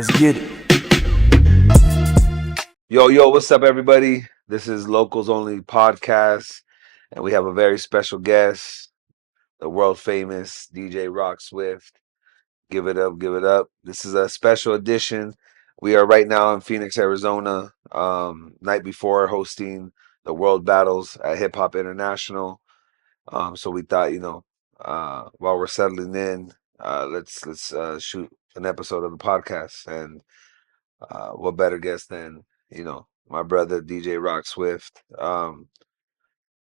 Let's get it. Yo, what's up, everybody? This is Localz Only Podcast, and we have a very special guest, the world famous DJ Roxswift. Give it up, give it up. This is a special edition. We are right now in Phoenix, Arizona, night before hosting the World Battles at Hip Hop International. So we thought, while we're settling in, let's shoot an episode of the podcast, and what better guest than my brother DJ Roxswift.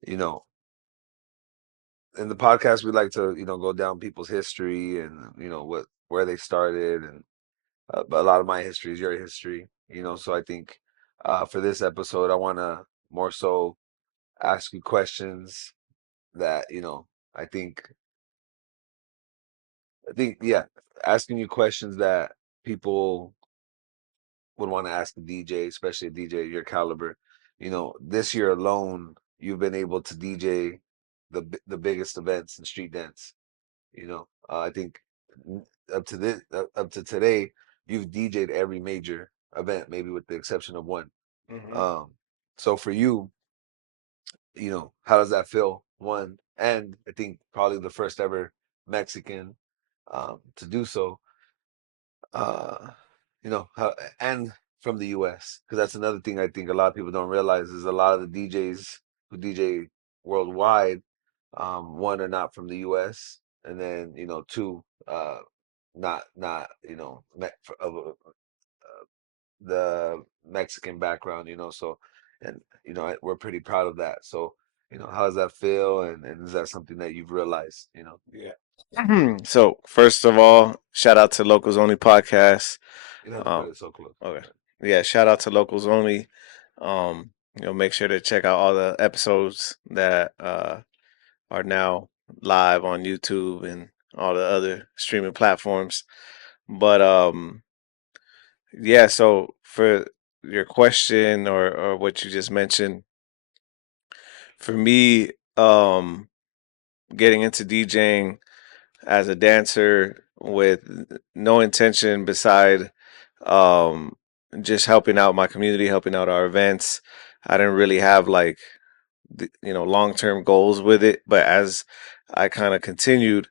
You know, in the podcast we like to go down people's history and what where they started, and but a lot of my history is your history. So I think for this episode I want to more so ask you questions that I think yeah, asking you questions that people would want to ask a DJ, especially a DJ of your caliber. This year alone, you've been able to DJ the biggest events in street dance. I think up to today, you've DJ'd every major event, maybe with the exception of one. Mm-hmm. Um, so for you, how does that feel? One, and I think probably the first ever Mexican to do so. uh how, and from the US, because that's another thing I think a lot of people don't realize is a lot of the DJs who DJ worldwide, one, are not from the US, and then two, not of the Mexican background, so, and we're pretty proud of that. So how does that feel, and is that something that you've realized? Yeah. So first of all, shout out to Locals Only Podcast. You don't have to put Um, it so close. okay. Yeah, shout out to Locals Only. Make sure to check out all the episodes that are now live on YouTube and all the other streaming platforms. But yeah, so for your question or what you just mentioned, for me, getting into DJing as a dancer with no intention beside um, just helping out my community, helping out our events. I didn't really have like long term goals with it, but as I kind of continued,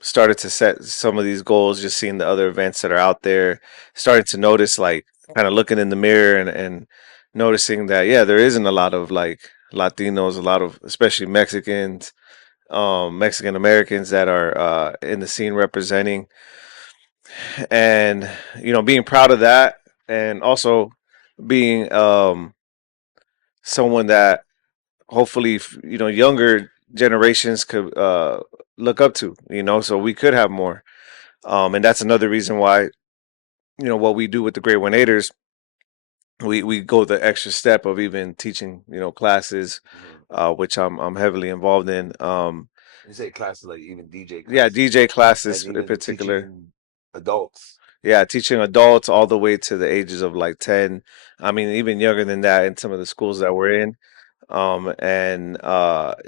started to set some of these goals, just seeing the other events that are out there, starting to notice like kind of looking in the mirror and noticing that yeah, there isn't a lot of like Latinos, a lot of especially Mexicans, Mexican Americans that are in the scene representing, and being proud of that, and also being someone that hopefully younger generations could look up to. So we could have more, and that's another reason why what we do with the Great One Eighters, we go the extra step of even teaching classes, which I'm heavily involved in. You say classes, like even DJ Yeah, classes, DJ and classes in even particular. teaching adults. Yeah, teaching adults all the way to the ages of like 10. I mean, even younger than that in some of the schools that we're in. And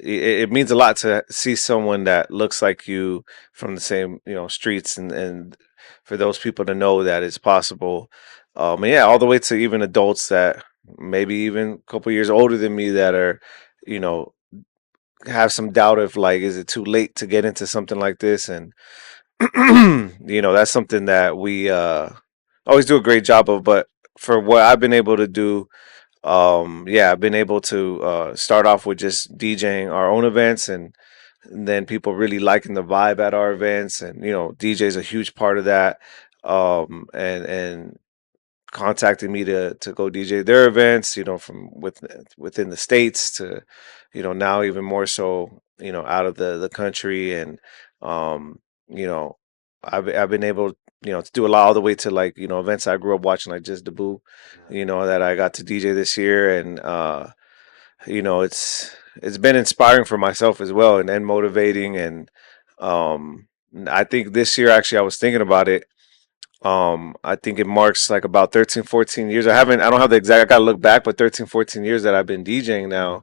it means a lot to see someone that looks like you from the same, streets, and for those people to know that it's possible. And yeah, all the way to even adults that maybe even a couple years older than me that are, you know, have some doubt of like, is it too late to get into something like this? And that's something that we always do a great job of. But for what I've been able to do, yeah, I've been able to start off with just DJing our own events, and then people really liking the vibe at our events, and DJ is a huge part of that. And contacting me to go DJ their events, from within the states to, now even more so, out of the country, and um, you know, I've been able, to do a lot all the way to like, events I grew up watching, like just Debut, that I got to DJ this year, and it's been inspiring for myself as well, and motivating, and um, I think this year actually I was thinking about it. I think it marks like about 13, 14 years. I don't have the exact, I gotta look back, but 13, 14 years that I've been DJing now.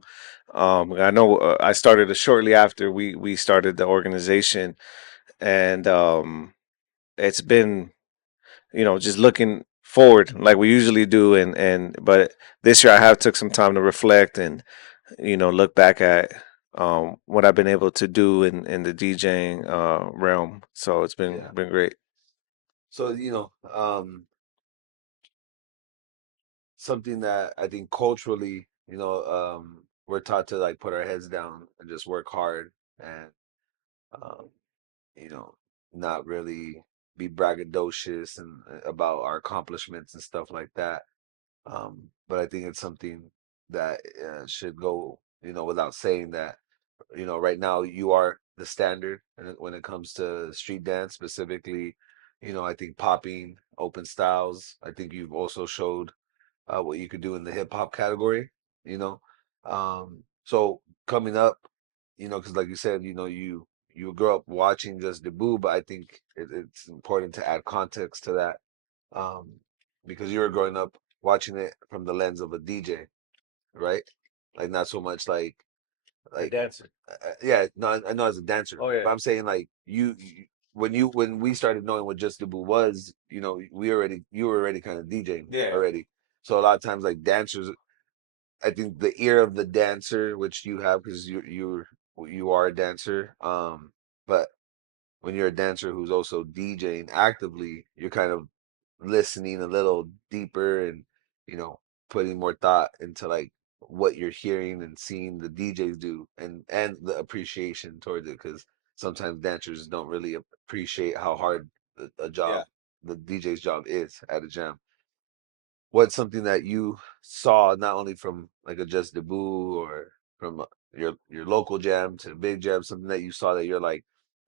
I know I started shortly after we started the organization, and it's been just looking forward like we usually do. And but this year I have took some time to reflect and look back at what I've been able to do in the DJing realm. So it's been Yeah. been great. So, something that I think culturally, we're taught to like put our heads down and just work hard and, um, you know, not really be braggadocious and about our accomplishments and stuff like that. But I think it's something that should go, without saying that, right now you are the standard when it comes to street dance specifically. I think popping, open styles. I think you've also showed what you could do in the hip hop category, you know. So coming up, because like you said, you grew up watching just Debut, but I think it's important to add context to that, um, because you were growing up watching it from the lens of a DJ, right? Like not so much A like dancer. yeah, no, I know as a dancer, Oh yeah. but I'm saying like when we started knowing what Just the Boo was, you were already kind of DJing Yeah. already. So a lot of times like dancers, I think the ear of the dancer, which you have because you are a dancer, but when you're a dancer who's also DJing actively, you're kind of listening a little deeper and you know putting more thought into like what you're hearing and seeing the DJs do and the appreciation towards it because sometimes dancers don't really appreciate how hard a job Yeah. the DJ's job is at a jam. What's something that you saw not only from like a Just Debut or from your local jam to big jam, something that you saw that you're like,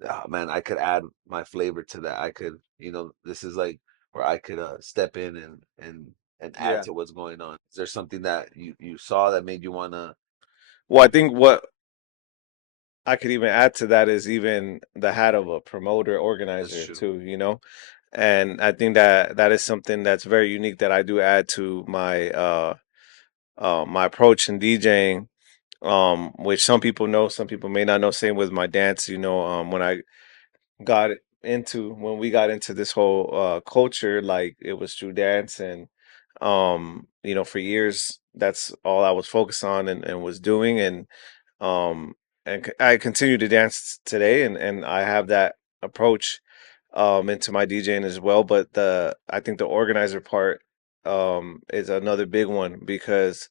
oh man, I could add my flavor to that. I could, this is like where I could step in and add Yeah. to what's going on. Is there something that you saw that made you wanna? Well, I think what I could even add to that is even the hat of a promoter That's organizer true. too. And I think that that is something that's very unique that I do add to my approach in DJing, which some people know, some people may not know. Same with my dance, when I got when we got into this whole culture, like it was through dance. And for years that's all I was focused on and was doing. Um I continue to dance today, and I have that approach into my DJing as well. But the I think the organizer part is another big one, because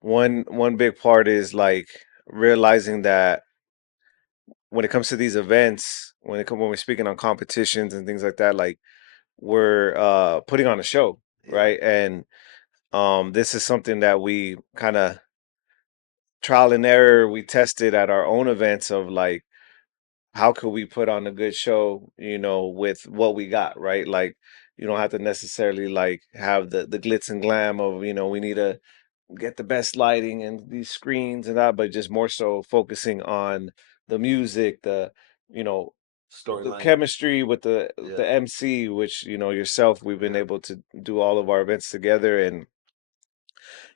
one big part is like realizing that when it comes to these events, when we're speaking on competitions and things like that, like we're putting on a show, Yeah. right? And this is something that we kind of trial and error, we tested at our own events of like how could we put on a good show, with what we got, right? Like you don't have to necessarily like have the glitz and glam of, we need to get the best lighting and these screens and that, but just more so focusing on the music, you know, the Storyline. chemistry with Yeah. the MC, which yourself, we've been Yeah. able to do all of our events together.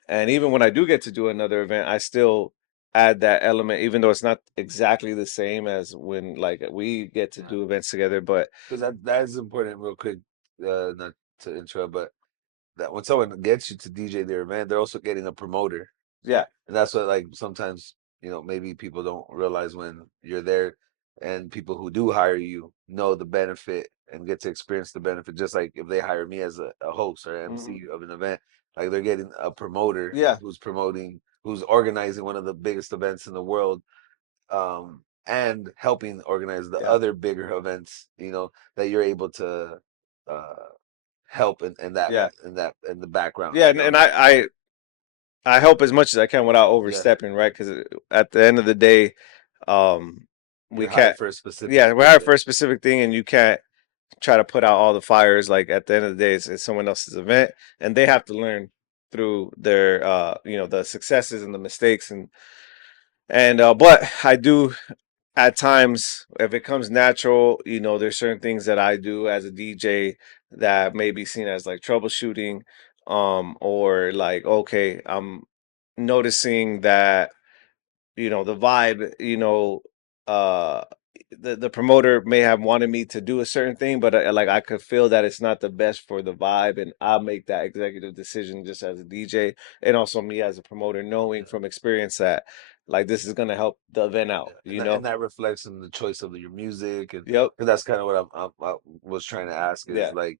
And even when I do get to do another event, I still add that element, even though it's not exactly the same as when like we get to Yeah. do events together. But Because that is important, real quick. Not to interrupt, but that when someone gets you to DJ their event, they're also getting a promoter. yeah. And that's what like sometimes, maybe people don't realize when you're there and people who do hire you know the benefit and get to experience the benefit. Just like if they hire me as a host or Hmm. MC of an event, like they're getting a promoter Yeah. who's organizing one of the biggest events in the world, and helping organize the Yeah. other bigger events, that you're able to uh help in that Yeah. in the background, Yeah. And I help as much as I can without Yeah. overstepping, right? Because at the end of the day, we You're hired can't. for a specific Yeah, we're thing. hired for a specific thing, and you can't try to put out all the fires. Like at the end of the day, it's someone else's event, and they have to learn through their, the successes and the mistakes. But I do at times, if it comes natural, there's certain things that I do as a DJ that may be seen as like troubleshooting, or like, okay, I'm noticing that, the vibe, uh the promoter may have wanted me to do a certain thing, but like I could feel that it's not the best for the vibe, and I'll make that executive decision just as a DJ, and also me as a promoter, knowing Yeah. from experience that like this is gonna help the event Yeah, out. and You know? that reflects in the choice of your music, and Yep. 'cause that's kind of what I was trying to ask is Yeah. like,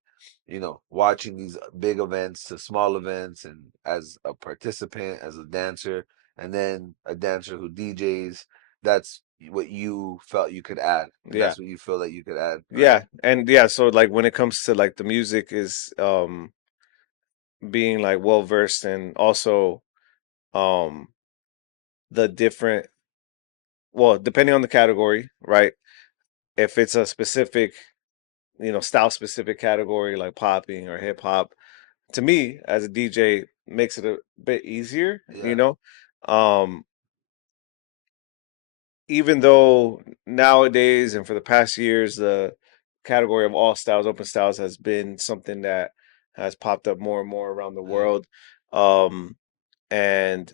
watching these big events to small events, and as a participant, as a dancer, and then a dancer who DJs, that's what you felt you could add, and Yeah. that's what you feel that you could add, right? Yeah. And yeah, so like when it comes to like the music is being like well versed, and also um the different, well, depending on the category, right? If it's a specific, style specific category like popping or hip hop, to me as a DJ makes it a bit easier, Yeah, Um, even though nowadays and for the past years, the category of all styles, open styles, has been something that has popped up more and more around the yeah, world. Um, and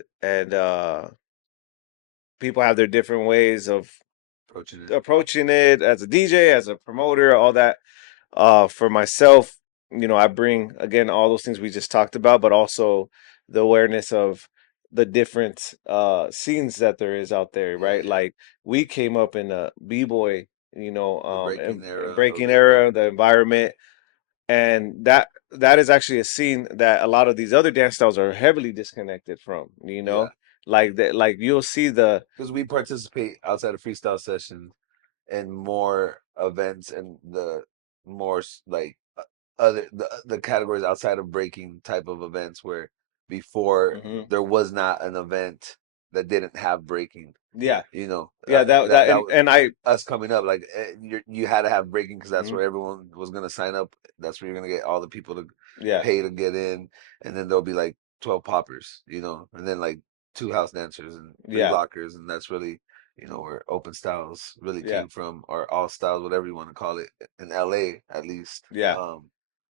people have their different ways of approaching it. approaching it as a DJ, as a promoter, all that. For myself, I bring again all those things we just talked about, but also the awareness of the different scenes that there is out there, Yeah, right? yeah. Like we came up in a b-boy, The breaking and era of breaking it, yeah, era, the environment, and that is actually a scene that a lot of these other dance styles are heavily disconnected from, yeah. like that, like you'll see the Because we participate outside of freestyle sessions and more events and the more like other the categories outside of breaking type of events where before Mhm. there was not an event that didn't have breaking. Yeah, You know, yeah, that that that that was and I us coming up. Like you had to have breaking because that's mhm, where everyone was gonna sign up. That's where you're gonna get all the people to yeah, pay to get in, and then there'll be like 12 poppers, and then like two house dancers and three yeah, lockers, and that's really where open styles really yeah, came from, or all styles, whatever you want to call it, in LA at least. yeah.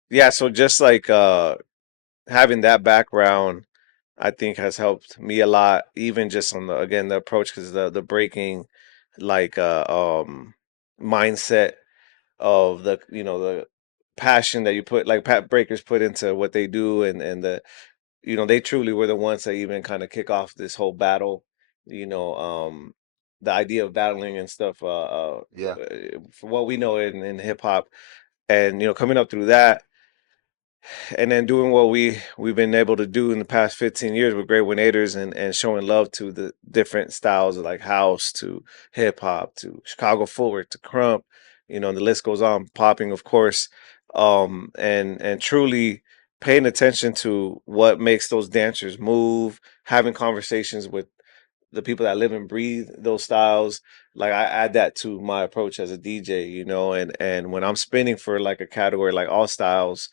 Yeah, so just like having that background, I think has helped me a lot, even just on the again the approach, because the breaking like mindset of the passion that you put, like Pat Breakers put into what they do, and they truly were the ones that even kind of kick off this whole battle, you know um the idea of battling and stuff, Yeah, for what we know in hip hop, and coming up through that, and then doing what we've been able to do in the past 15 years with Great Winators, and showing love to the different styles of like house to hip hop to Chicago footwork to crump, and the list goes on, popping of course, and truly paying attention to what makes those dancers move, having conversations with the people that live and breathe those styles. Like I add that to my approach as a DJ, and when I'm spinning for like a category like all styles,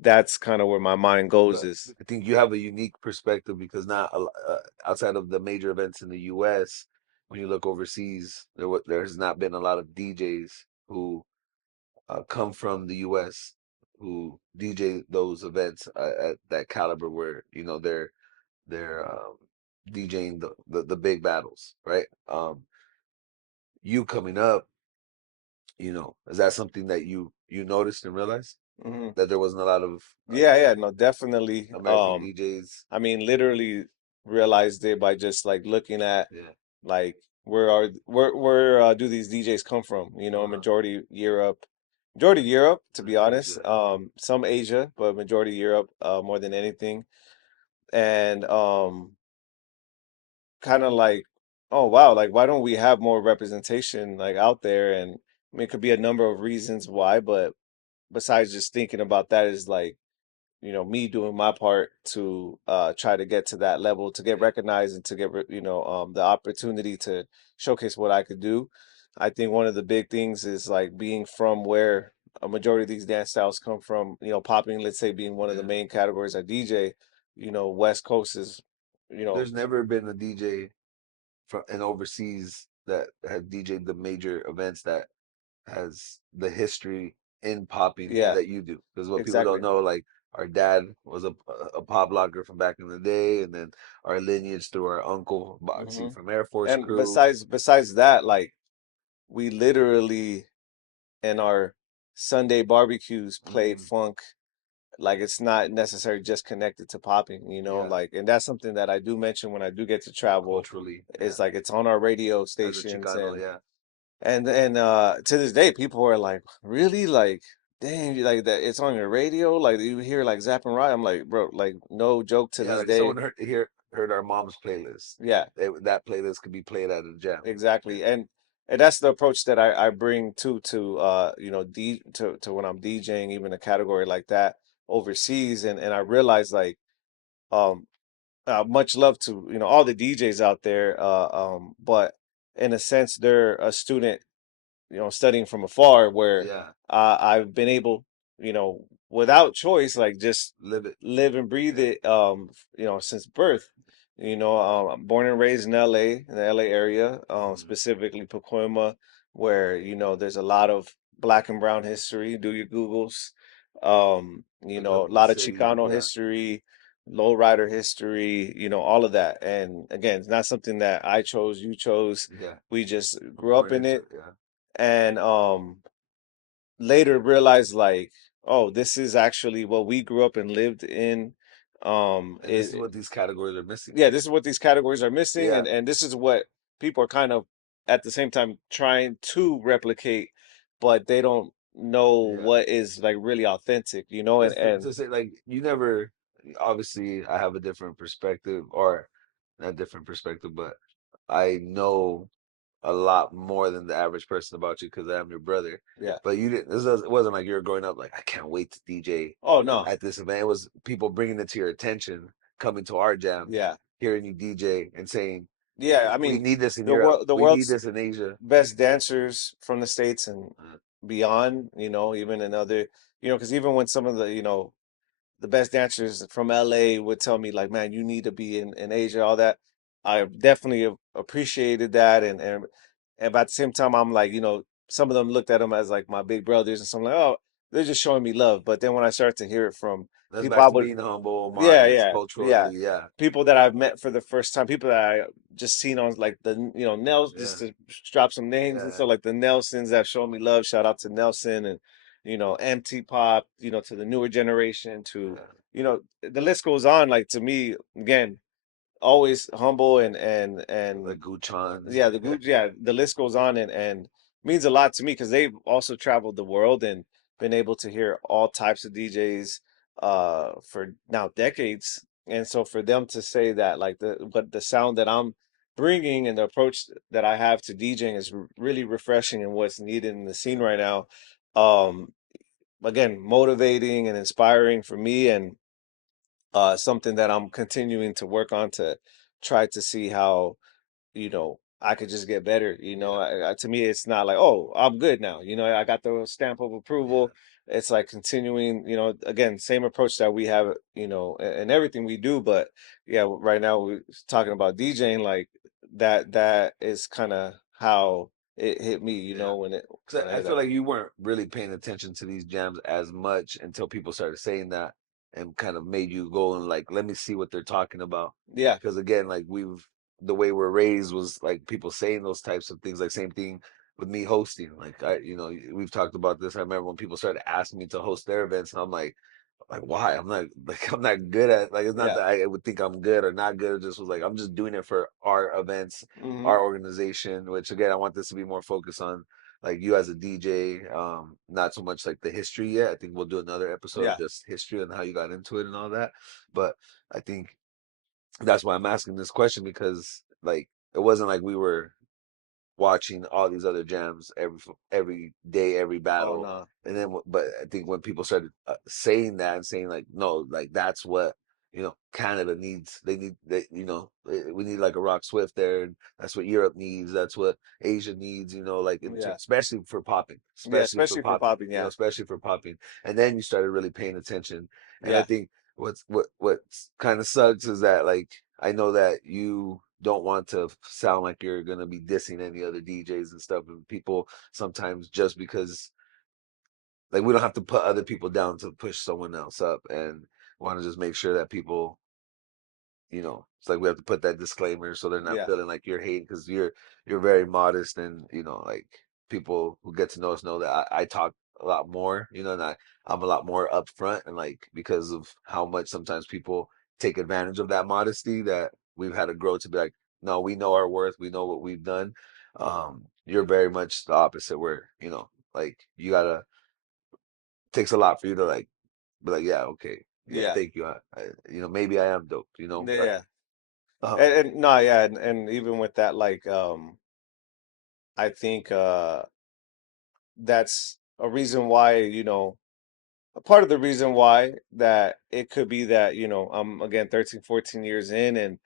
that's kind of where my mind goes but is I think you have a unique perspective because not outside of the major events in the U.S. When you look overseas, there has not been a lot of DJs who come from the U.S. who DJ those events at that caliber where they're DJing the big battles, right? You coming up, is that something that you noticed and realized mhm. that there wasn't a lot of Yeah, yeah, no, definitely. American DJs? I mean, literally realized it by just like looking at Yeah, like where do these DJs come from? uh-huh. Majority Europe, to be honest. Asia, Some Asia, but majority Europe, more than anything. And kind of like, oh wow, like why don't we have more representation like out there? And I mean, it could be a number of reasons why, but besides just thinking about that is like, me doing my part to try to get to that level, to get yeah. recognized, and to get the opportunity to showcase what I could do. I think one of the big things is like being from where a majority of these dance styles come from. Popping, let's say, being one of the Yeah. main categories I DJ. West Coast is, There's never been a DJ from an overseas that has DJed the major events that has the history in popping yeah, that you do. Because what people don't exactly. know, like our dad was a pop locker from back in the day, and then our lineage through our uncle boxing hmm from Air Force And Crew. besides that, like we literally in our Sunday barbecues play Mm, funk. Like it's not necessarily just connected to popping, you know, yeah, like, and that's something that I do mention when I do get to travel. culturally, yeah. Is like it's on our radio As a stations, Chicano, yeah. and to this day people are like, really, like, dang, like that it's on your radio, like you hear like Zapp and Ride. I'm like, bro, like no joke, to Yeah, this like day. someone heard our mom's playlist. Yeah, That playlist could be played at a jam. exactly. And that's the approach that I bring to you know, to when I'm DJing, even a category like that overseas. And I realize, like, um much love to, you know, all the DJs out there, but in a sense they're a student, you know, studying from afar, where Yeah, I've been able, you know, without choice, like just live it. live and breathe Yeah. it, you know, since birth. You know, I'm born and raised in LA, in the LA area, Mm. specifically Pacoima, where, you know, there's a lot of black and brown history. Do your Googles. You The know, a the lot of city, Chicano yeah, history, lowrider history, you know, all of that. And again, it's not something that I chose, you chose. yeah. We just grew up Born in into it. it, yeah. And later realized, like, oh, this is actually what we grew up and lived in. And this is It what these categories are missing. Yeah, this is what these categories are missing, Yeah, and this is what people are kind of at the same time trying to replicate, but they don't know yeah. what is like really authentic, you know. and Because and to say like you never, obviously I have a different perspective, or not different perspective, but I know a lot more than the average person about you because I'm your brother. Yeah. But you didn't. It wasn't like you were growing up like I can't wait to DJ Oh no. at this event. It was people bringing it to your attention, coming to our jams, Yeah. hearing you DJ, and saying, Yeah, I "We mean, need this in the Europe. world the We need world's this in Asia." best dancers from the States and Uh, beyond, you know, even in other, you know, because even when some of the, you know, the best dancers from LA would tell me, like, man, you need to be in Asia, all that. I definitely appreciated that. And but at the same time, I'm like, you know, some of them looked at them as like my big brothers, and so I'm like, oh, they're just showing me love. But then when I start to hear it from that's people back I to would, being humble, yeah, modest, yeah, culturally. Yeah, people that I've met for the first time, people that I just seen on like the, you know, Nels, yeah, just to drop some names. And yeah, so like the Nelsons that showed me love, shout out to Nelson. And, you know, MT Pop, you know, to the newer generation, to, yeah. you know, the list goes on. Like, to me, again, always humble The and Guchans. yeah, the list goes on, and means a lot to me because they've also traveled the world and been able to hear all types of DJs for now decades. And so for them to say that, like, the sound that I'm bringing and the approach that I have to DJing is really refreshing and what's needed in the scene right now. Um Again, motivating and inspiring for me, and something that I'm continuing to work on to try to see how, you know, I could just get better. You know, Yeah, to me, it's not like, oh, I'm good now. You know, I got the stamp of yeah, approval. It's like continuing, you know, again, same approach that we have, you know, in everything we do. But yeah, right now we're talking about DJing, like that is kind of how it hit me, you yeah. know, Because when I I hear feel that. like you weren't really paying attention to these jams as much until people started saying that and kind of made you go and like, let me see what they're talking about. Yeah, Because again, like the way we're raised was like people saying those types of things. Like same thing with me hosting. Like we've talked about this. I remember when people started asking me to host their events, and I'm like why? I'm not like I'm not good at like it's not yeah, that I would think I'm good or not good. It just was like I'm just doing it for our events, hmm, our organization. Which again, I want this to be more focused on like you as a DJ, not so much like the history yet. I think we'll do another episode of yeah, just history and how you got into it and all that. But I think that's why I'm asking this question because like it wasn't like we were watching all these other jams every day, every oh battle, no, and then but I think when people started saying that and saying like no, like that's what Canada needs. We need like a Rock Swift there, and that's what Europe needs. That's what Asia needs. Like yeah, especially for popping, yeah, especially for popping, yeah, especially for popping. And then you started really paying attention. And I yeah. think what kind of sucks is that like I know that you don't want to sound like you're gonna be dissing any other DJs and stuff, and people sometimes just because like we don't have to put other people down to push someone else up, and want to just make sure that people, it's like we have to put that disclaimer so they're not Yeah. feeling like you're hating because you're very modest and like. people who get to know us know that I talk a lot more, you know, and I'm a lot more upfront, and like because of how much sometimes people take advantage of that modesty that we've had to grow to be like, no, we know our worth, we know what we've done. You're very much the opposite, where you know, like you gotta takes a lot for you to like be like, yeah, okay, yeah, Yeah. thank you. You know, maybe I am dope, you know, but Yeah. uh, And no, yeah, and even with that, like, I think that's a reason why, a part of the reason why that it could be that, I'm again 13, 14 years in, and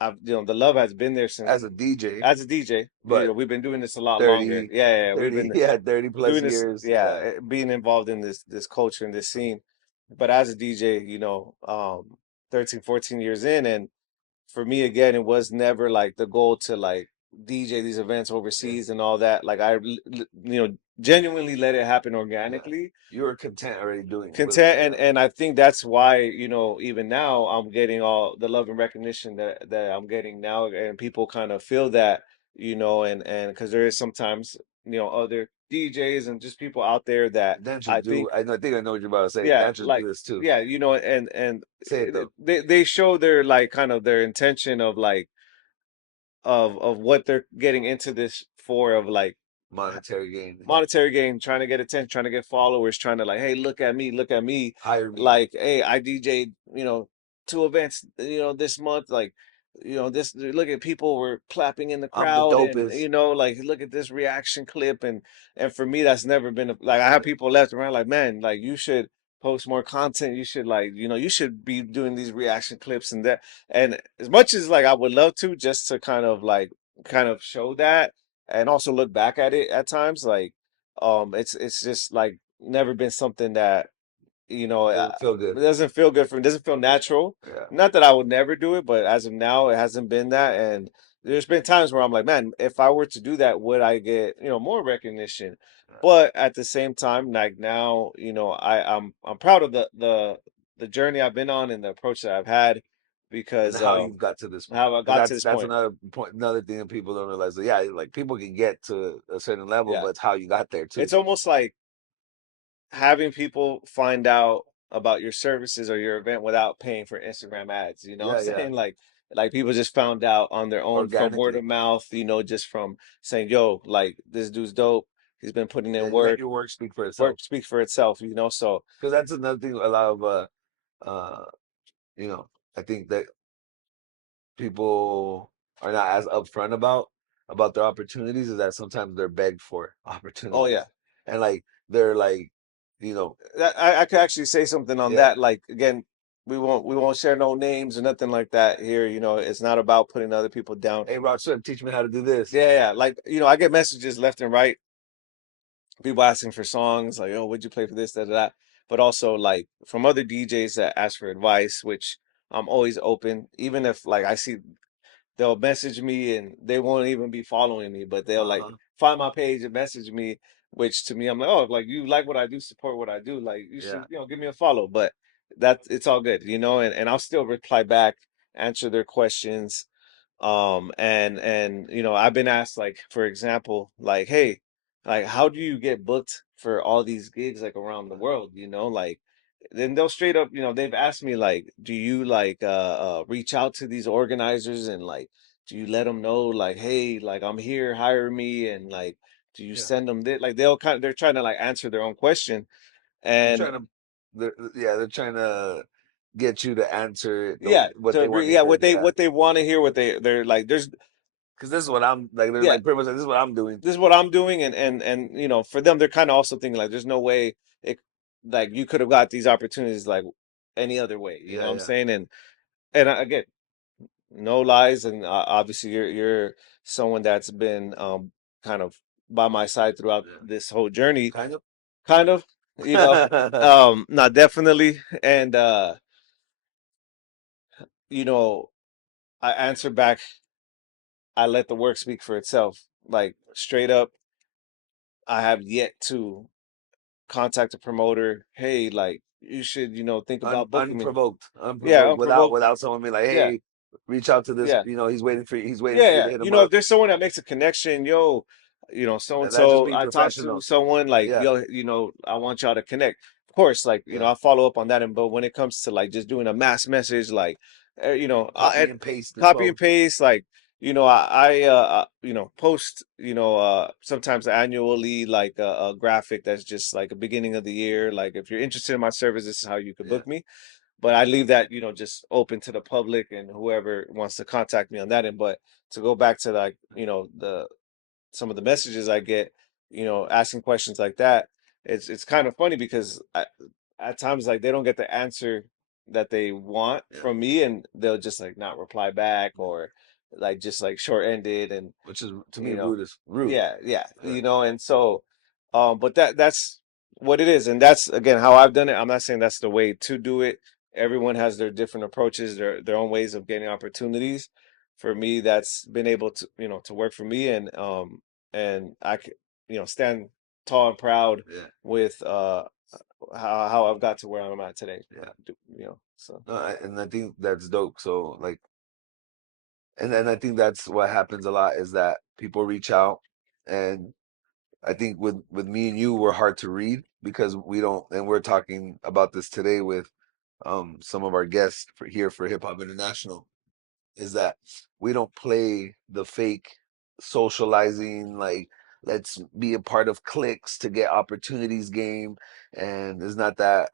the love has been there since as a DJ, as a DJ. but We've been doing this a lot longer. 30, Yeah, yeah, yeah. We've 30, been yeah, 30 plus doing this, years, yeah, yeah, being involved in this culture and this scene. But as a DJ, 13, 14 years in, and for me again, it was never like the goal to like DJ these events yeah, overseas and all that. Like genuinely let it happen yeah. organically, You were content already doing with it, content, and yeah, I think that's why, even now I'm getting all the love and recognition that I'm getting now, and people kind of feel that, and because there is sometimes, other DJs and just people out there that dancers I do. think, I think I know what you're about to say. yeah, Dancers like, do this too. yeah, and Say it though. they show their like kind of their intention of like of what they're getting into this for, of like Monetary gain, monetary gain, trying to get attention, trying to get followers, trying to like, hey, look at me, hire me. like, hey, I DJ'd, two events, this month, like, this, look at people were clapping in the I'm the crowd, and dopest. like, look at this reaction clip, and for me, that's never been like, I have people left around like, man, like you should post more content, you should like, you should be doing these reaction clips and that, and as much as like I would love to, just to kind of like kind of show that and also look back at it at times, like, it's just like never been something that, Doesn't feel it good. doesn't feel good for me. It doesn't feel natural. Yeah, Not that I would never do it, but as of now, it hasn't been that. And there's been times where I'm like, man, if I were to do that, would I get, more recognition? yeah. But at the same time, like now, I'm proud of the journey I've been on and the approach that I've had, And because how you've got to this point, how I because got to this that's point. another point, another thing that people don't realize. That, yeah, like people can get to a certain level, Yeah, but it's how you got there too. it's almost like having people find out about your services or your event without paying for Instagram ads, what Yeah, I'm yeah, saying? Like people just found out on their own from word organically. of mouth, just from saying, yo, like this dude's dope. He's been putting Yeah, in you let work. your work speak for itself. Work speaks for itself, so Because that's another thing. A lot of uh, you know, I think that people are not as upfront about their opportunities. Is that sometimes they're begged for oh opportunities, yeah. and like they're like, you know, I could actually say something on yeah. that. Like again, we won't share no names or nothing like that here. It's not about putting other people down. Hey, Roxswift, teach me how to do this. Yeah, yeah. Like, I get messages left and right, people asking for songs like, "Oh, would you play for this, that, that?" But also like from other DJs that ask for advice, which I'm always open. Even if like I see, they'll message me and they won't even be following me, but they'll like Uh-huh. find my page and message me, which to me I'm like, oh, like you like what I do, support what I do, like you should, Yeah. give me a follow. But that it's all good, and I'll still reply back, answer their questions. And I've been asked, like, for example, like, hey, like how do you get booked for all these gigs like around the world, like, then they'll straight up, they've asked me like, do you like reach out to these organizers and like, do you let them know like, hey, like I'm here, hire me, and like, do you Yeah. send them this? Like they're trying to like answer their own question. They're And trying to, yeah, they're trying to get you to answer yeah, what to they want agree, to yeah, hear. what they Yeah. what they want to hear, what they're like, there's, Because this is what I'm like. They're yeah, like pretty much like, this is what I'm doing. this is what I'm doing, and for them, they're kind of also thinking like, there's no way it, like you could have got these opportunities like any other way, Yeah, what I'm yeah, saying? And again, no lies, and obviously you're someone that's been kind of by my side throughout yeah. this whole journey, Kind of. kind of, not definitely, and you know, I answer back, I let the work speak for itself, like straight up. I have yet to contact a promoter, hey, like you should, think about booking me. Yeah, Unprovoked, unprovoked. without someone being like, Yeah, hey, reach out to this. yeah, You know, he's waiting for you. He's waiting yeah, for you to yeah. hit him If up. there's someone that makes a connection, yo, so and That's just so being I talked to professional. someone like, Yeah, yo, I want y'all to connect. Of course, like, yeah. I follow up on that, and but when it comes to like just doing a mass message, like, Copy and paste the copy and quote. paste, like, post, sometimes annually, like a graphic that's just like a beginning of the year. Like, if you're interested in my service, this is how you could Yeah, book me. But I leave that, just open to the public and whoever wants to contact me on that end. But to go back to like, the some of the messages I get, asking questions like that, it's kind of funny because at times like they don't get the answer that they want yeah. from me, and they'll just like not reply back, or like just like short ended, and Which is to me you know, rude as rude. yeah, yeah, Yeah, and so, but that's what it is, and that's again how I've done it. I'm not saying that's the way to do it. Everyone has their different approaches, their own ways of getting opportunities. For me, that's been able to to work for me, and I can stand tall and proud yeah, with how I've got to where I'm at today. yeah. So No, and I think that's dope. So like, and then I think that's what happens a lot is that people reach out, and I think with me and you, we're hard to read because we don't, and we're talking about this today with some of our guests for here for Hip Hop International, is that we don't play the fake socializing, like let's be a part of cliques to get opportunities game. And it's not that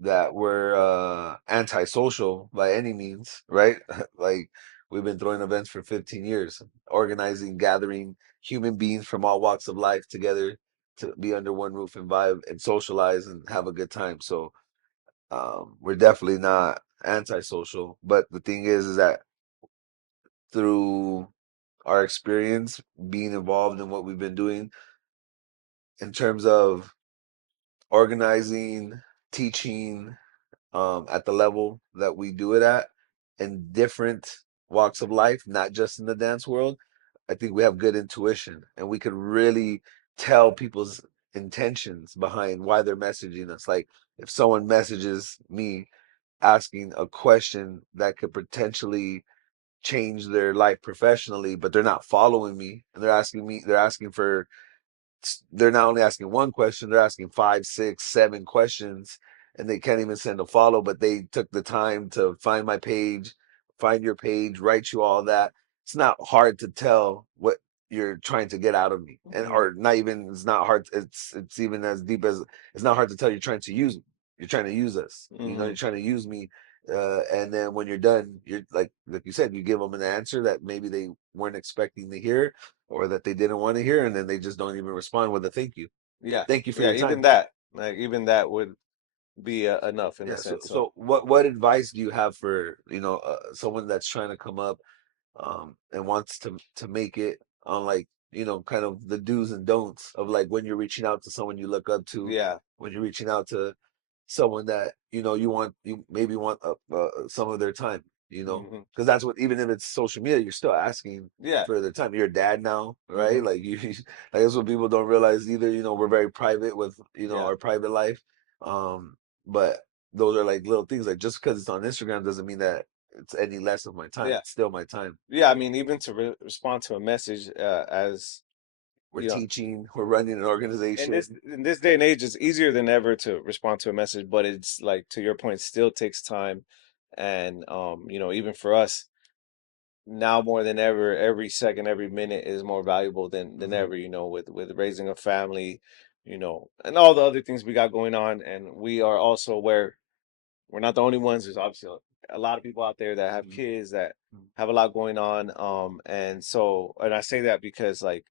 that we're antisocial by any means, right? Like we've been throwing events for 15 years, organizing, gathering human beings from all walks of life together to be under one roof and vibe and socialize and have a good time. So we're definitely not antisocial, but the thing is that through our experience being involved in what we've been doing in terms of organizing, teaching, at the level that we do it at in different walks of life, not just in the dance world, I think we have good intuition and we could really tell people's intentions behind why they're messaging us. Like if someone messages me asking a question that could potentially change their life professionally, but they're not following me and they're asking for they're not only asking one question, they're asking five, six, seven questions, and they can't even send a follow, but they took the time to find my page, find your page, write you all that. It's not hard to tell what you're trying to get out of me. And mhm. or not even it's not hard it's even as deep as it's not hard to tell you're trying to use me. You're trying to use us. You're Mhm. trying to use me. And then when you're done, you're like you said, you give them an answer that maybe they weren't expecting to hear or that they didn't want to hear, and then they just don't even respond with a thank you. Yeah, Thank you for yeah, your time. even that, like even that would be enough in a Yeah. So, sense. So so what advice do you have for someone that's trying to come up and wants to make it on like kind of the do's and don'ts of like when you're reaching out to someone you look up to, yeah, when you're reaching out to someone that you maybe want some of their time, hmm, because that's what, even if it's social media, you're still asking yeah, for their time. You're a dad now, right? hmm, Like you like that's what people don't realize either. We're very private with yeah, our private life, um but those are like little things. Like just because it's on Instagram doesn't mean that it's any less of my time. yeah, It's still my time. yeah. I mean, even to respond to a message, as We're you know, teaching, we're running an organization. in this day and age, it's easier than ever to respond to a message, but it's like to your point, still takes time, and even for us now more than ever, every second, every minute is more valuable than Hmm. ever. With raising a family, and all the other things we got going on, and we are also aware we're not the only ones. There's obviously a lot of people out there that have Hmm. kids that have a lot going on. And so, and I say that because like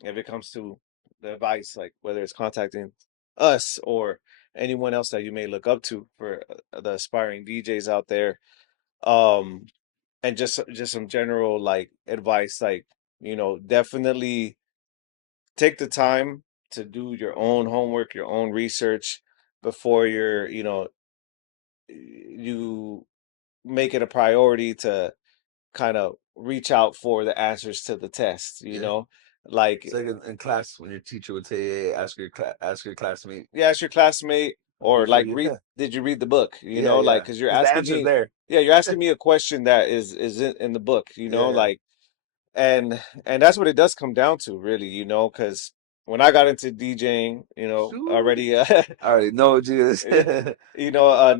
if it comes to the advice, like whether it's contacting us or anyone else that you may look up to for the aspiring DJs out there, um, and just some general like advice, like definitely take the time to do your own homework, your own research before you make it a priority to kind of reach out for the answers to the test, Yeah. like It's like in class when your teacher would say, "Hey, ask your classmate." you ask your classmate, or Before like you, read, did you read the book, yeah, like yeah, because you're because the asking answer's me, there. yeah, you're asking me a question that is in the book, Yeah, yeah. like and that's what it does come down to, really, because when I got into DJing, Shoo. already, I already know what you is. it- you know, uh,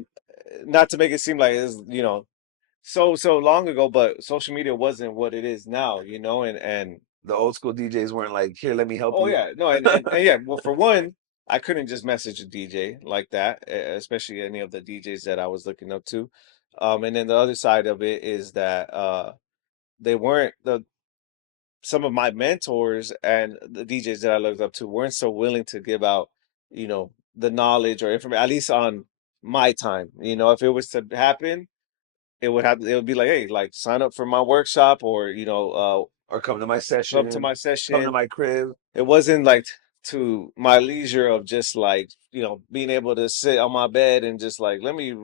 not to make it seem like it's, so long ago, but social media wasn't what it is now, and The old school DJs weren't like, here, let me help oh you. yeah, no, and yeah, well, for one, I couldn't just message a DJ like that, especially any of the DJs that I was looking up to. And then the other side of it is that they weren't the some of my mentors and the DJs that I looked up to weren't so willing to give out, the knowledge or information, at least on my time. If it was to happen, it would be like, hey, like sign up for my workshop, or Or come to my come to session, my come to session. my crib. It wasn't like to my leisure of just like, being able to sit on my bed and just like, let me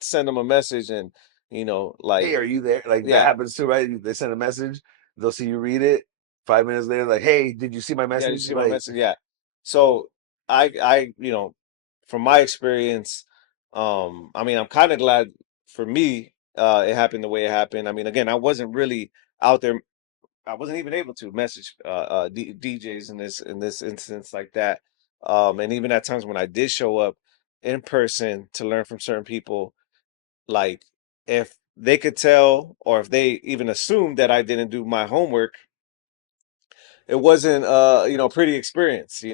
send them a message and, Hey, like, are you there? Like that yeah, happens too, right? They send a message, they'll see you read it. 5 minutes later, like, hey, did you see my yeah, you message? see my Like, message. Yeah. So I, from my experience, I mean, I'm kind of glad for me, it happened the way it happened. I mean, again, I wasn't really out there. I wasn't even able to message DJs in this instance like that. And even at times when I did show up in person to learn from certain people, like if they could tell or if they even assumed that I didn't do my homework, it wasn't pretty experience,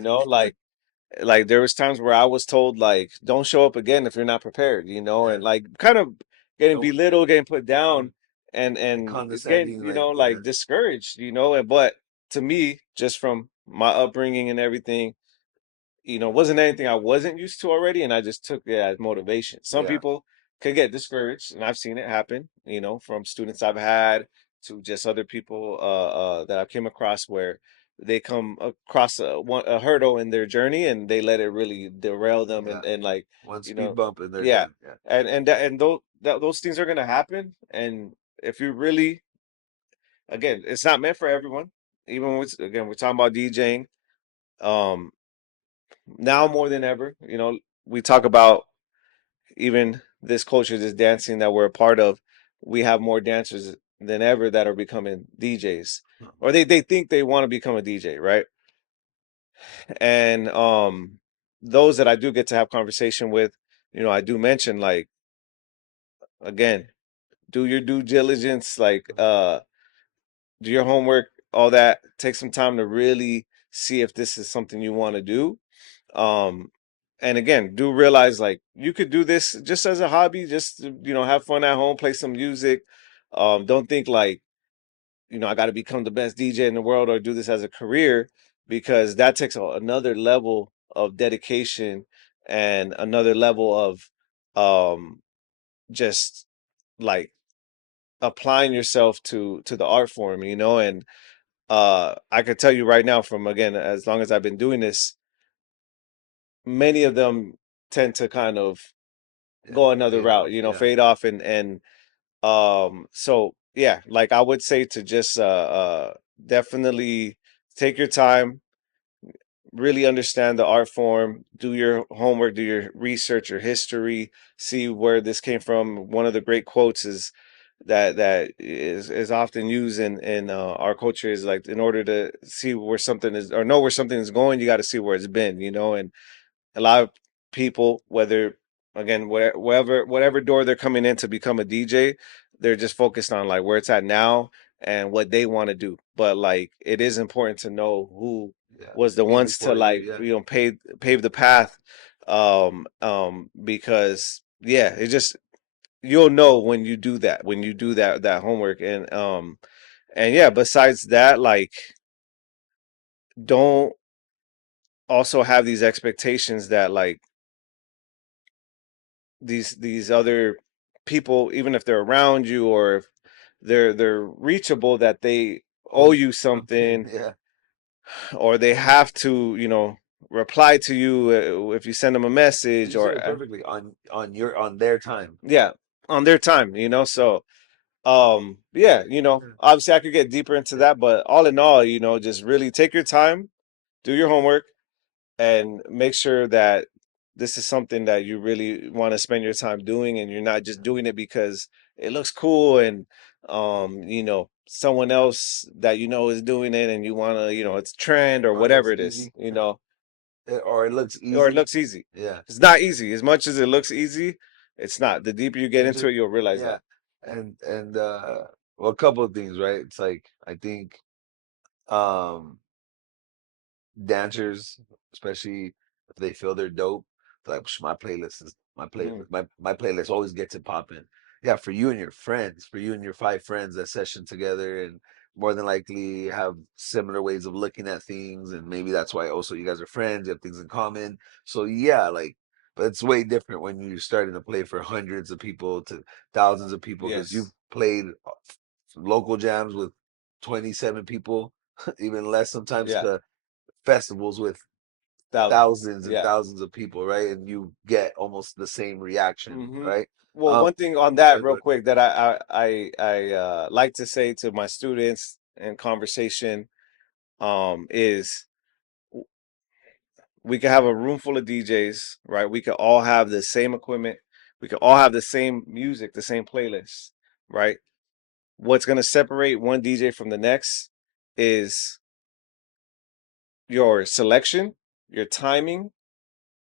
like there was times where I was told like don't show up again if you're not prepared, and yeah, like kind of getting oh, belittled, getting put yeah. down, and And getting condescending, like, yeah, like discouraged, and but to me, just from my upbringing and everything, wasn't anything I wasn't used to already, and I just took it as motivation. Some yeah, people could get discouraged, and I've seen it happen, from students I've had to just other people that I've came across where they come across a hurdle in their journey and they let it really derail them, yeah. and like, One you speed know, bump and they're yeah, done. Yeah, and those things are gonna happen, and if you really, again, it's not meant for everyone. Even with, again, we're talking about DJing. Um, Now more than ever, we talk about even this culture, this dancing that we're a part of. We have more dancers than ever that are becoming DJs, or they think they want to become a DJ, right? And those that I do get to have conversation with, I do mention like, again, do your due diligence, like do your homework, all that. Take some time to really see if this is something you want to do. Um, and again, do realize like you could do this just as a hobby, just to, have fun at home, play some music. Don't think like, I got to become the best DJ in the world or do this as a career, because that takes another level of dedication and another level of um, just like applying yourself to the art form, and I could tell you right now, from again, as long as I've been doing this, many of them tend to kind of yeah. go another Fade route, off. Yeah, fade off, and so yeah, like I would say to just definitely take your time, really understand the art form, do your homework, do your research, your history, see where this came from. One of the great quotes is that is often used in our culture is like, in order to see where something is or know where something is going, you got to see where it's been, and a lot of people, whether, again, whatever door they're coming in to become a DJ, they're just focused on like where it's at now and what they want to do. But like, it is important to know who yeah. was the Came ones to before you. like, Yeah, pave the path, because yeah, it just, you'll know when you do that, that homework. And yeah, besides that, like, don't also have these expectations that like these other people, even if they're around you or if they're reachable, that they owe owe you you something. something, Yeah, or they have to, reply to you if you send them a message, you said or it perfectly. On their time. yeah, on their time, Yeah, so yeah, yeah, obviously I could get deeper into yeah. that, but all in all, just really take your time, do your homework, and make sure that this is something that you really want to spend your time doing, and you're not just doing it because it looks cool and someone else that is doing it, and you want to, it's trend or or it whatever looks it is, easy, or it looks or it easy. looks easy. Yeah, It's not easy. As much as it looks easy, it's not. The deeper you get it's into just it, you'll realize yeah, that. and well, a couple of things, right? It's like I think um dancers, especially if they feel they're dope, like my playlist is my Mm, playlist. My playlist always gets it popping. Yeah, for you and your friends, for you and your five friends that session together, and more than likely have similar ways of looking at things, and maybe that's why also you guys are friends, you have things in common. So yeah, like, but it's way different when you're starting to play for hundreds of people to thousands of people because you've yes. played local jams with 27 people, even less sometimes Yeah. to festivals with Thousands. thousands and Yeah. thousands of people, right? And you get almost the same reaction, Hmm. right? Well, Um, one thing on that, real good. quick, that I like to say to my students in conversation, is we could have a room full of DJs, right? We could all have the same equipment. We could all have the same music, the same playlist, right? What's going to separate one DJ from the next is your selection, your timing,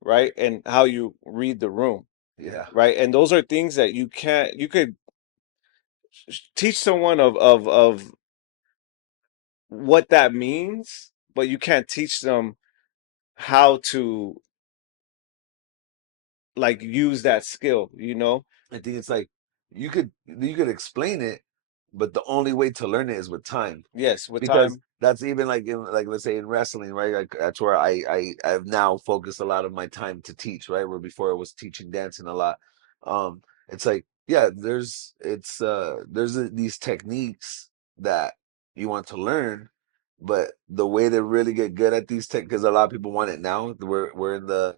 right? And how you read the room, Yeah, right? And those are things that you could teach someone of what that means, but you can't teach them how to like use that skill, you know? I think it's like you could explain it, but the only way to learn it is with time. Yes, with Because time. that's even like in like let's say in wrestling, right? Like that's where I've now focused a lot of my time to teach, right? Where before I was teaching dancing a lot. It's like yeah, there's these techniques that you want to learn, but the way to really get good at these tech because a lot of people want it now. We're in the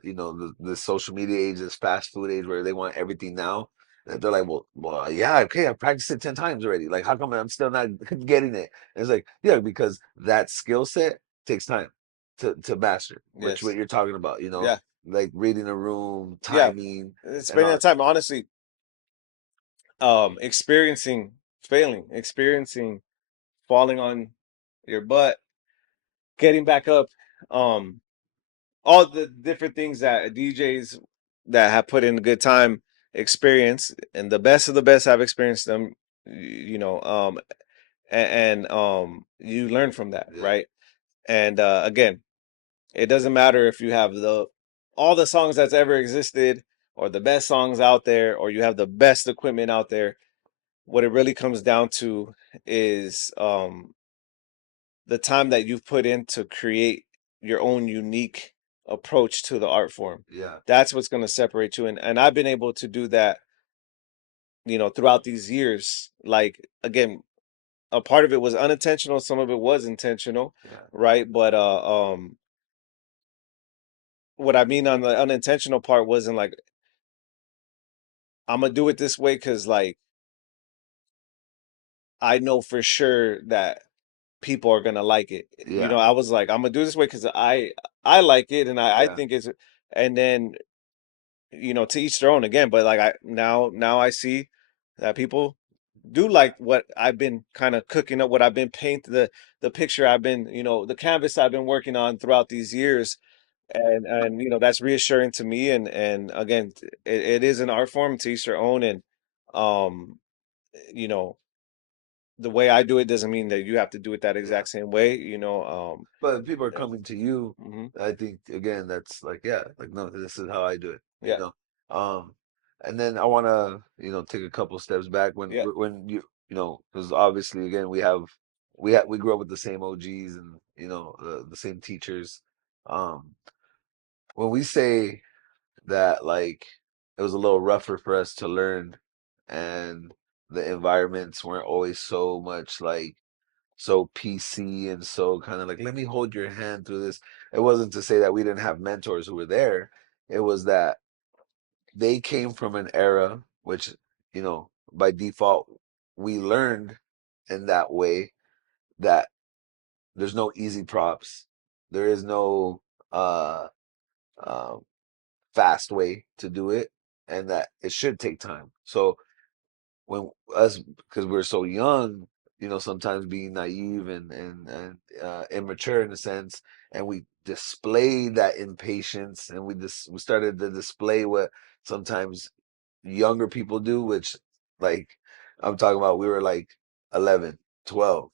the social media age, this fast food age where they want everything now. And they're like, well, yeah, okay, I practiced it 10 times already. Like, how come I'm still not getting it? And it's like, yeah, because that skill set takes time to master, which what Yes. you're talking about, Yeah. like reading a room, Yeah. timing, and Spending all. that time, honestly, experiencing failing, experiencing falling on your butt, getting back up, um, all the different things that DJs that have put in a good time experience, and the best of the best have experienced them, and you learn from that, Yeah, right? And again, it doesn't matter if you have the all the songs that's ever existed, or the best songs out there, or you have the best equipment out there. What it really comes down to is the time that you've put in to create your own unique approach to the art form. yeah, That's what's going to separate you. And I've been able to do that, throughout these years. Like, again, a part of it was unintentional, some of it was intentional, yeah, right? But what I mean on the unintentional part wasn't like I'm gonna do it this way because like I know for sure that people are gonna like it. yeah, I was like, I'm gonna do it this way because I like it, and I yeah, think it's, and then to each their own again. But like now I see that people do like what I've been kind of cooking up, what I've been painting, the picture I've been, the canvas I've been working on throughout these years. And that's reassuring to me. And again, it is an art form, to each their own. And um you know the way I do it doesn't mean that you have to do it that yeah. exact same way. But if people are coming to you, Hmm. I think again that's like yeah, like no, this is how I do it, Yeah, Um, and then I want to take a couple steps back yeah, when because obviously again we grew up with the same OGs and the same teachers. Um, when we say that like it was a little rougher for us to learn and the environments weren't always so much like so PC and so kind of like, let me hold your hand through this. It wasn't to say that we didn't have mentors who were there. It was that they came from an era which, by default, we learned in that way that there's no easy props. There is no uh, uh fast way to do it, and that it should take time. So when us, because we're so young, sometimes being naive and immature in a sense, and we display that impatience, and we started to display what sometimes younger people do, which, like, I'm talking about, we were like 11, 12.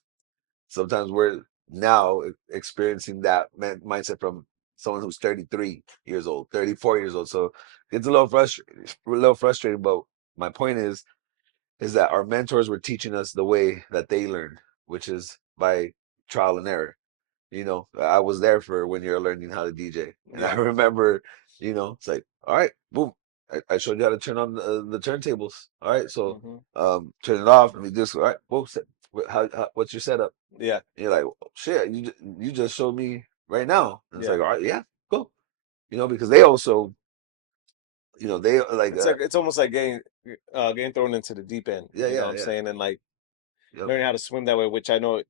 Sometimes we're now experiencing that mindset from someone who's 33 years old, 34 years old. So it's a little frustrating, but my point is that our mentors were teaching us the way that they learned, which is by trial and error. I was there for when you're learning how to DJ, and I Yeah. remember, it's like, all right, boom, I showed you how to turn on the turntables. All right, so Hmm. turn it off. Let me just, all right, boom, what's your setup? Yeah. And you're like, oh, shit, you just showed me right now. And it's Yeah. like, all right, yeah, go. Because they also, they like, It's almost like getting thrown into the deep end. yeah, You know yeah, what I'm yeah, saying? And like yep, learning how to swim that way, which I know,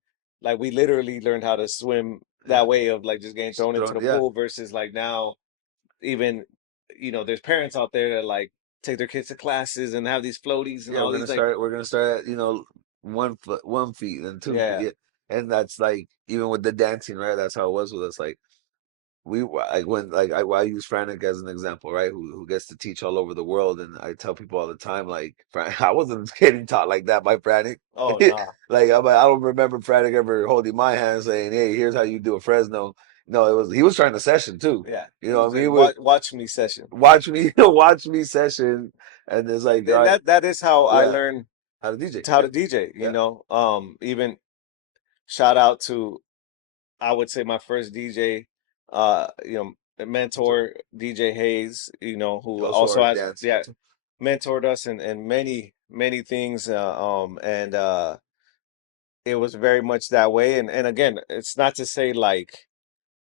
like we literally learned how to swim yeah, that way of like just getting just thrown into the yeah. pool versus like now even there's parents out there that like take their kids to classes and have these floaties and Yeah, all we're gonna these like start. We're gonna start at 1 feet and 2 feet. yeah. Yeah, and that's like even with the dancing, right? That's how it was with us. Like like when like I use Frantic as an example, right? Who gets to teach all over the world, and I tell people all the time, like, I wasn't getting taught like that by Frantic. Oh no. Like I don't remember Frantic ever holding my hand saying, "Hey, here's how you do a Fresno." No, he was trying to session too. Yeah. You It know was what I a mean? With watch me session. watch me, watch me session, and it's like, all And right, that is how I yeah, learned how to DJ. how Yeah, to DJ, yeah. even shout out to I would say my first DJ, So mentor DJ Hayes, who also also our has dance yeah mentor. mentored us in many things, and it was very much that way. And again, it's not to say like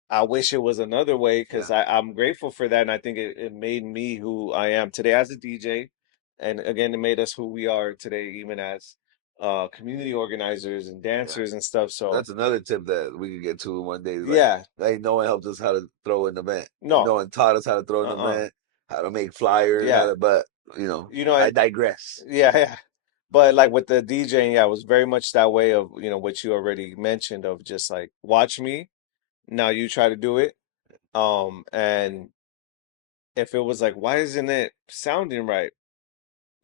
I wish it was another way Yeah, because I'm grateful for that, and I think it made me who I am today as a DJ, and again, it made us who we are today, even as community organizers and yeah. dancers and stuff. So That's another tip that we could get to one day. yeah, Like no one helped us how to throw an event. No no, one taught us how to throw an uh-uh, event, how to make flyers, yeah, but I I digress. yeah, yeah. But like with the DJing, yeah, it was very much that way of, what you already mentioned of just like watch me, now you try to do it. And if it was like, why isn't it sounding right?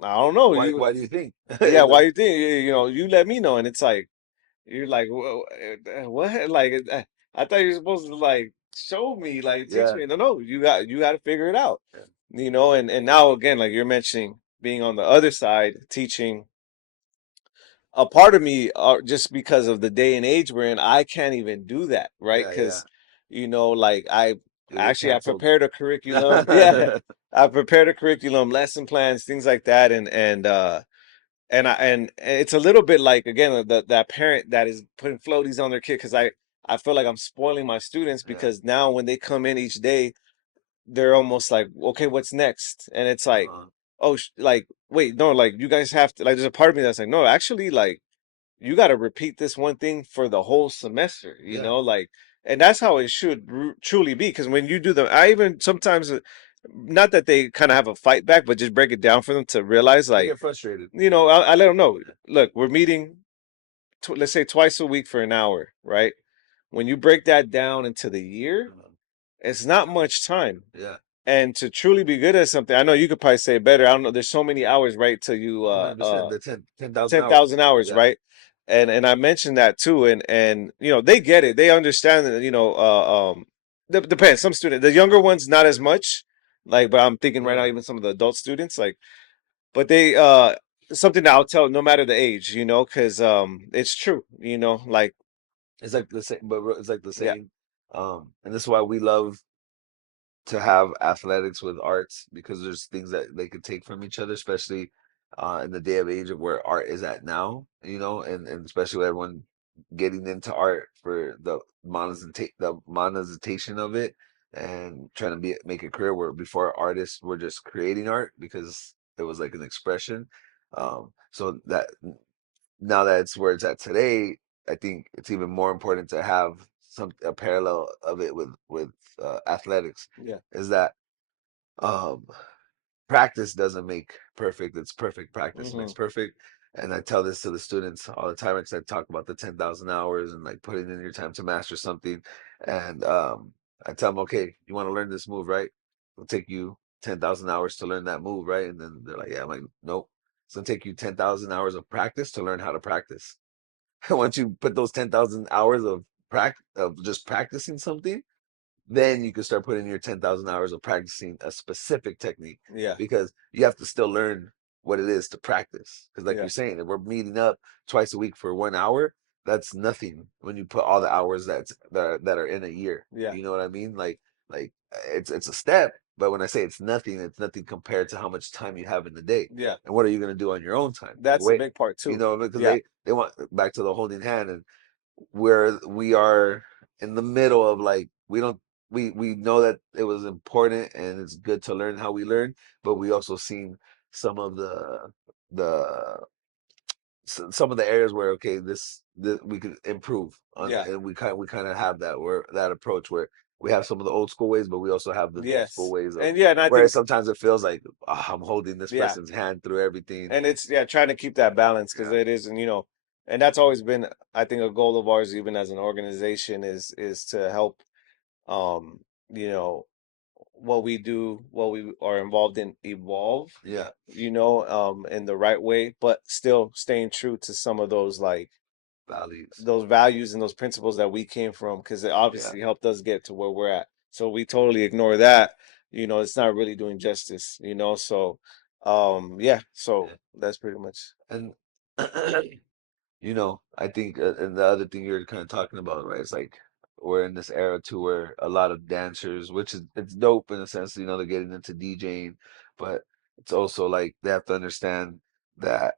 I don't know. Why? Why do you think? Yeah, Is why it- you think, you let me know. And it's like, you're like, what? Like, I thought you were supposed to like show me, like teach yeah, me. No, no, you got to figure it out, and now again, like you're mentioning being on the other side, teaching a part of me, just because of the day and age we're in, I can't even do that, right? yeah, yeah. Because, like You'll get I canceled. prepared a curriculum. Yeah, I prepared a curriculum, lesson plans, things like that, and it's a little bit like again that parent that is putting floaties on their kid because I feel like I'm spoiling my students Yeah. because now when they come in each day, they're almost like, okay, what's next? And it's like, Uh-huh. oh, like wait, no, like you guys have to like. There's a part of me that's like, no, actually, like you got to repeat this one thing for the whole semester, Yeah. like, and that's how it should truly be. Because when you do them, I even sometimes, not that they kind of have a fight back, but just break it down for them to realize, They like, get frustrated. I let them know, look, we're meeting, let's say twice a week for an hour, right? When you break that down into the year, Uh-huh. it's not much time. Yeah. And to truly be good at something, I know you could probably say it better. I don't know. There's so many hours, right? Till you 100%. The 10,000 hours. 10,000 hours, Yeah. right? And I mentioned that too, and they get it, they understand that, depends. Some students, the younger ones, not as much, like, but I'm thinking right Yeah. now, even some of the adult students, like, but they something that I'll tell no matter the age, because it's true, like It's like the same, but it's like the yeah, same. And this is why we love to have athletics with arts, because there's things that they could take from each other, especially in the day of age of where art is at now, and especially with everyone getting into art for the monetization of it, and trying to make a career, where before artists were just creating art because it was like an expression. So that now that it's where it's at today, I think it's even more important to have a parallel of it with athletics. yeah, Is that um, practice doesn't make perfect. It's perfect practice makes Hmm. perfect. And I tell this to the students all the time because I talk about the 10,000 hours and like putting in your time to master something. And I tell them, okay, you want to learn this move, right? It'll take you 10,000 hours to learn that move, right? And then they're like, yeah, I'm like, nope. It's gonna take you 10,000 hours of practice to learn how to practice. Once you put those 10,000 hours of just practicing something, then you can start putting your 10,000 hours of practicing a specific technique Yeah. because you have to still learn what it is to practice. Because, like Yeah. you're saying, if we're meeting up twice a week for 1 hour, that's nothing when you put all the hours that are in a year. Yeah. You know what I mean? Like it's a step, but when I say it's nothing compared to how much time you have in the day. Yeah. And what are you going to do on your own time? That's a Wait, big part you too. know, because Yeah. they want back to the holding hand and where we are in the middle of like we don't we know that it was important and it's good to learn how we learn, but we also seen some of the some of the areas where okay this we could improve on, Yeah. and we kind of have that approach where we have some of the old school ways, but we also have the new school Yes. ways of And yeah, and I where think sometimes it feels like I'm holding this yeah, person's hand through everything. and it's yeah trying to keep that balance because Yeah, it is, and and that's always been I think a goal of ours even as an organization is to help um you know what we do, what we are involved in evolve, yeah, in the right way, but still staying true to some of those like values. those values and those principles that we came from because it Yeah, obviously helped us get to where we're at. So we totally ignore that, it's not really doing justice, So yeah, so yeah. that's pretty much And I think, and the other thing you're kind of talking about, right? It's like we're in this era too where a lot of dancers, which is it's dope in a sense, they're getting into DJing, but it's also like they have to understand that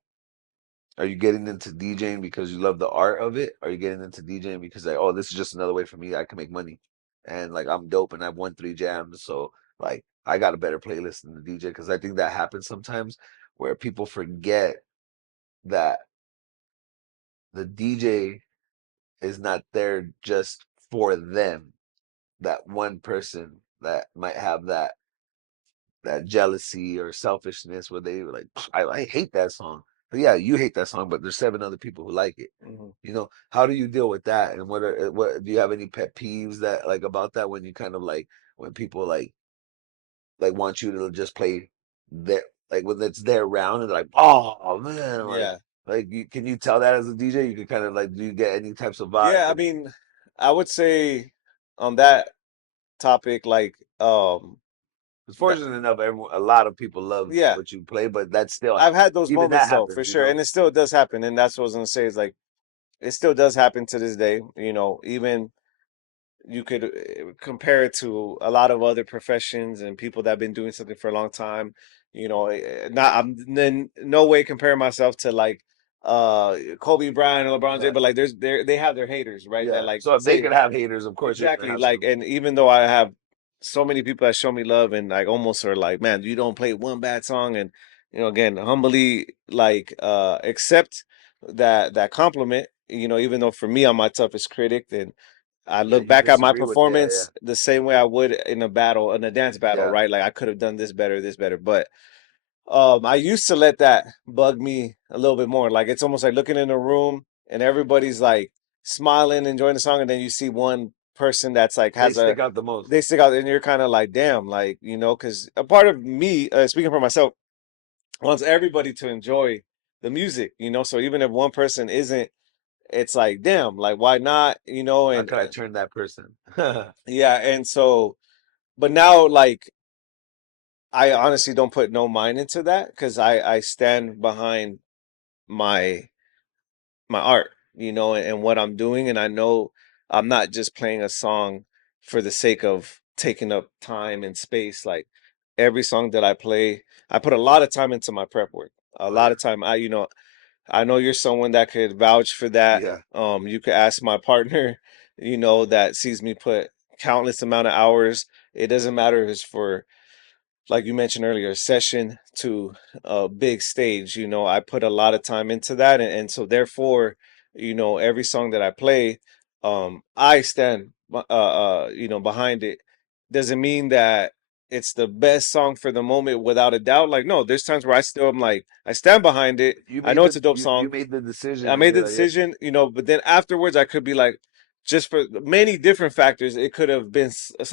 are you getting into DJing because you love the art of it? Are you getting into DJing because like, oh, this is just another way for me, I can make money, and like I'm dope and I've won 3 jams, so like I got a better playlist than the DJ because I think that happens sometimes where people forget that the DJ is not there just for them. That one person that might have that jealousy or selfishness where they were like, I hate that song. But yeah, you hate that song, but there's 7 other people who like it. mhm. How do you deal with that? And what do you have any pet peeves that like about that when you kind of like when people like want you to just play their like when it's their round and they're like, oh man, Yeah. can you tell that as a DJ? You can kind of like do you get any types of vibe? Yeah, I mean, I would say on that topic, like, It's that, fortunate enough, a lot of people love yeah, what you play, but that still I've had those even that moments though, for happens, sure, and it still does happen, and that's what I was gonna say is like it still does happen to this day. Even you could compare it to a lot of other professions and people that have been doing something for a long time. Not I'm in no way comparing myself to like Kobe Bryant or LeBron Yeah, James, but like they have their haters, right? That yeah. like So if they say could have haters, of course you're gonna exactly have like, some. and even though I have so many people that show me love and like almost are like, man, you don't play one bad song, and again, humbly like accept that compliment. Even though for me I'm my toughest critic, and I Yeah, look you back at my disagree with yeah, performance the same way I would in a battle, in a dance battle, yeah, right? Like I could have done this better. But I used to let that bug me a little bit more. Like it's almost like looking in a room and everybody's like smiling, enjoying the song, and then you see one person that's like they has a stick out the most. they stick out, and you're kind of like, damn, like because a part of me, speaking for myself, wants everybody to enjoy the music. So even if one person isn't, it's like, damn, like why not? How And could I turn that person? Yeah, yeah, and so, but now like I honestly don't put no mind into that because I stand behind my my art, and what I'm doing, and I know I'm not just playing a song for the sake of taking up time and space. Like every song that I play, I put a lot of time into my prep work. A oh lot yeah, of time. I know you're someone that could vouch for that. yeah. You could ask my partner, that sees me put countless amount of hours. It doesn't matter if it's for like you mentioned earlier, session to a big stage. I put a lot of time into that, and so therefore, every song that I play, I stand, behind it. Doesn't mean that it's the best song for the moment without a doubt. Like, no, there's times where I still am like, I stand behind it. You I made know the it's a dope you song. made the decision, I and made the you're like, yeah, decision, but then afterwards I could be like, just for many different factors, it could have been,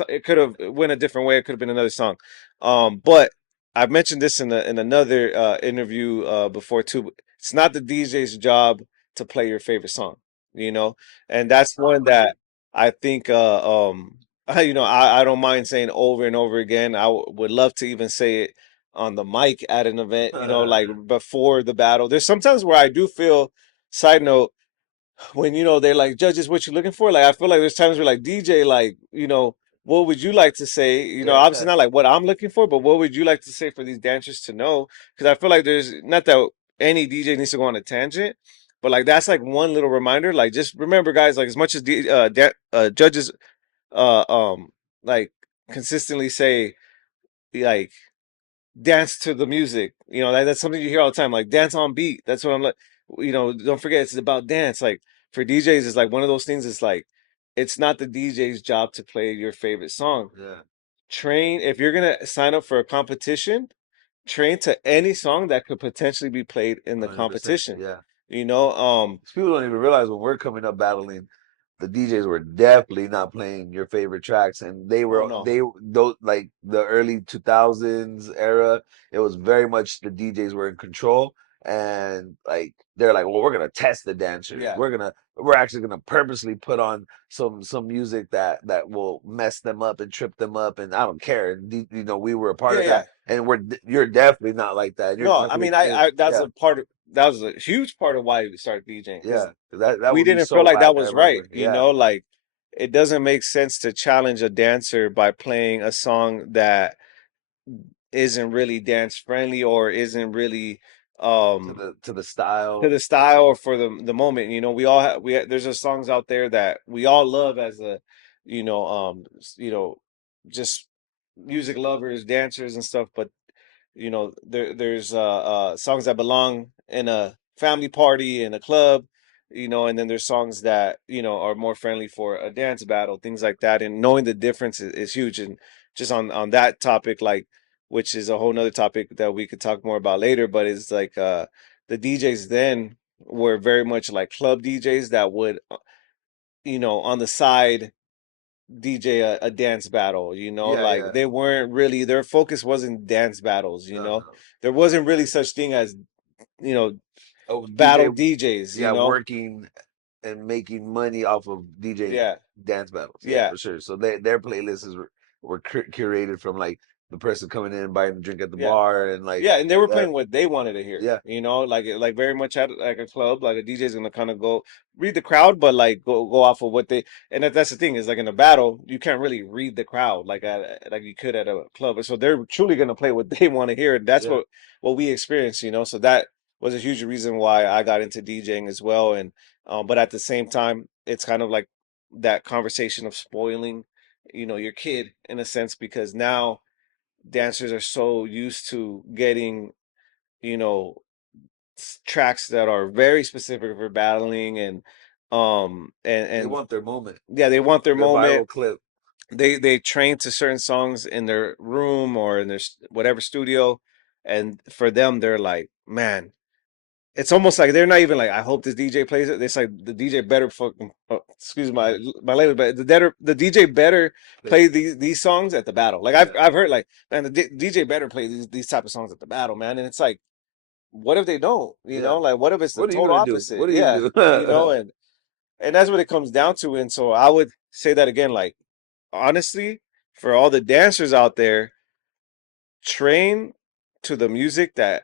it could have went a different way. It could have been another song. But I've mentioned this in another interview before too. It's not the DJ's job to play your favorite song, you know, and that's one that I think, I don't mind saying over and over again. Would love to even say it on the mic at an event, like before the battle. There's sometimes where I do feel, side note, when they're like, judges, what you looking for? Like, I feel like there's times where like, DJ, like, what would you like to say? Obviously yeah, not like what I'm looking for, but what would you like to say for these dancers to know? Because I feel like there's not that any DJ needs to go on a tangent, but like that's like one little reminder. Like, just remember, guys, like as much as judges uh um like consistently say, like, dance to the music. That's something you hear all the time. Like, dance on beat. That's what I'm like. Don't forget it's about dance. Like, for DJs, it's like one of those things. It's like, it's not the DJ's job to play your favorite song. yeah, Train, if you're gonna sign up for a competition, train to any song that could potentially be played in the 100%, competition. yeah. You know, um, 'Cause people don't even realize when we're coming up battling, the DJs were definitely not playing your favorite tracks, and oh no, those like the early 2000s era. It was very much the DJs were in control, and like they're like, well, we're gonna test the dancers. yeah, We're actually gonna purposely put on some music that will mess them up and trip them up, and I don't care. And we were a part yeah, of yeah. that, and you're definitely not like that. And you're No, I definitely mean, I that's yeah. a part of that was a huge part of why we started DJing because Yeah, that we would be didn't feel so like that whack. I was right. remember. Yeah, Like, it doesn't make sense to challenge a dancer by playing a song that isn't really dance friendly or isn't really um to the to style. the style or for the moment. We all there's just songs out there that we all love as a you know um just music lovers, dancers and stuff, but there's songs that belong in a family party in a club, and then there's songs that are more friendly for a dance battle, things like that, and knowing the difference is huge. And just on that topic, like, which is a whole nother topic that we could talk more about later, but it's like the DJs then were very much like club DJs that would on the side DJ a dance battle, Yeah, like yeah. they weren't really, their focus wasn't dance battles, No, no. there wasn't really such thing as, you know, Oh, DJ. battle DJs, Yeah, working and making money off of DJ yeah, dance battles. Yeah, yeah, for sure. So their playlists were curated from like the person coming in buying a drink at the yeah. bar and like Yeah, and they were that. playing what they wanted to hear, Yeah, like very much at like a club, like a DJ's gonna kind of go read the crowd, but like go off of what they, and that's the thing is like in a battle, you can't really read the crowd like you could at a club. So they're truly gonna play what they want to hear, and that's yeah. what we experienced, So that was a huge reason why I got into DJing as well, and but at the same time, it's kind of like that conversation of spoiling, your kid in a sense, because now dancers are so used to getting, you know, tracks that are very specific for battling and They and want their moment, yeah, they want their their moment. viral clip. They train to certain songs in their room or in their whatever studio, and for them they're like, man, it's almost like they're not even like, I hope this DJ plays it. It's like the DJ better fucking, excuse my language, but the DJ better Play. play these songs at the battle. Like, I've Yeah, I've heard like, man, the DJ better play these type of songs at the battle, man. And it's like, what if they don't? yeah. Like, what if it's the What are you total gonna do? opposite? What are you Yeah, gonna do? and that's what it comes down to. And so I would say that again, like, honestly, for all the dancers out there, train to the music that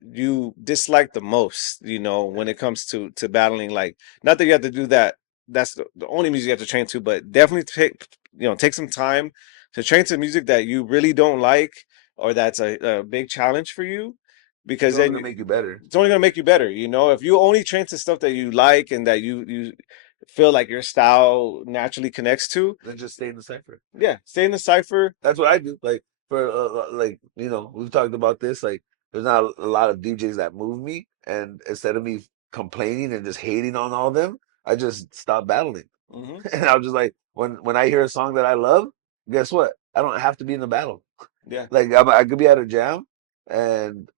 you dislike the most, when it comes to battling. Like, not that you have to do that, that's the only music you have to train to, but definitely take some time to train to music that you really don't like, or that's a big challenge for you, It's because only then gonna make you better. it's only going to make you better. If you only train to stuff that you like and that you feel like your style naturally connects to, Then just stay in the cipher. yeah, stay in the cipher. That's what I do. Like for like we've talked about this. Like there's not a lot of DJs that move me, and instead of me complaining and just hating on all of them, I just stop battling. Hmm. And I was just like, when I hear a song that I love, guess what? I don't have to be in the battle. Yeah. Like I could be at a jam, and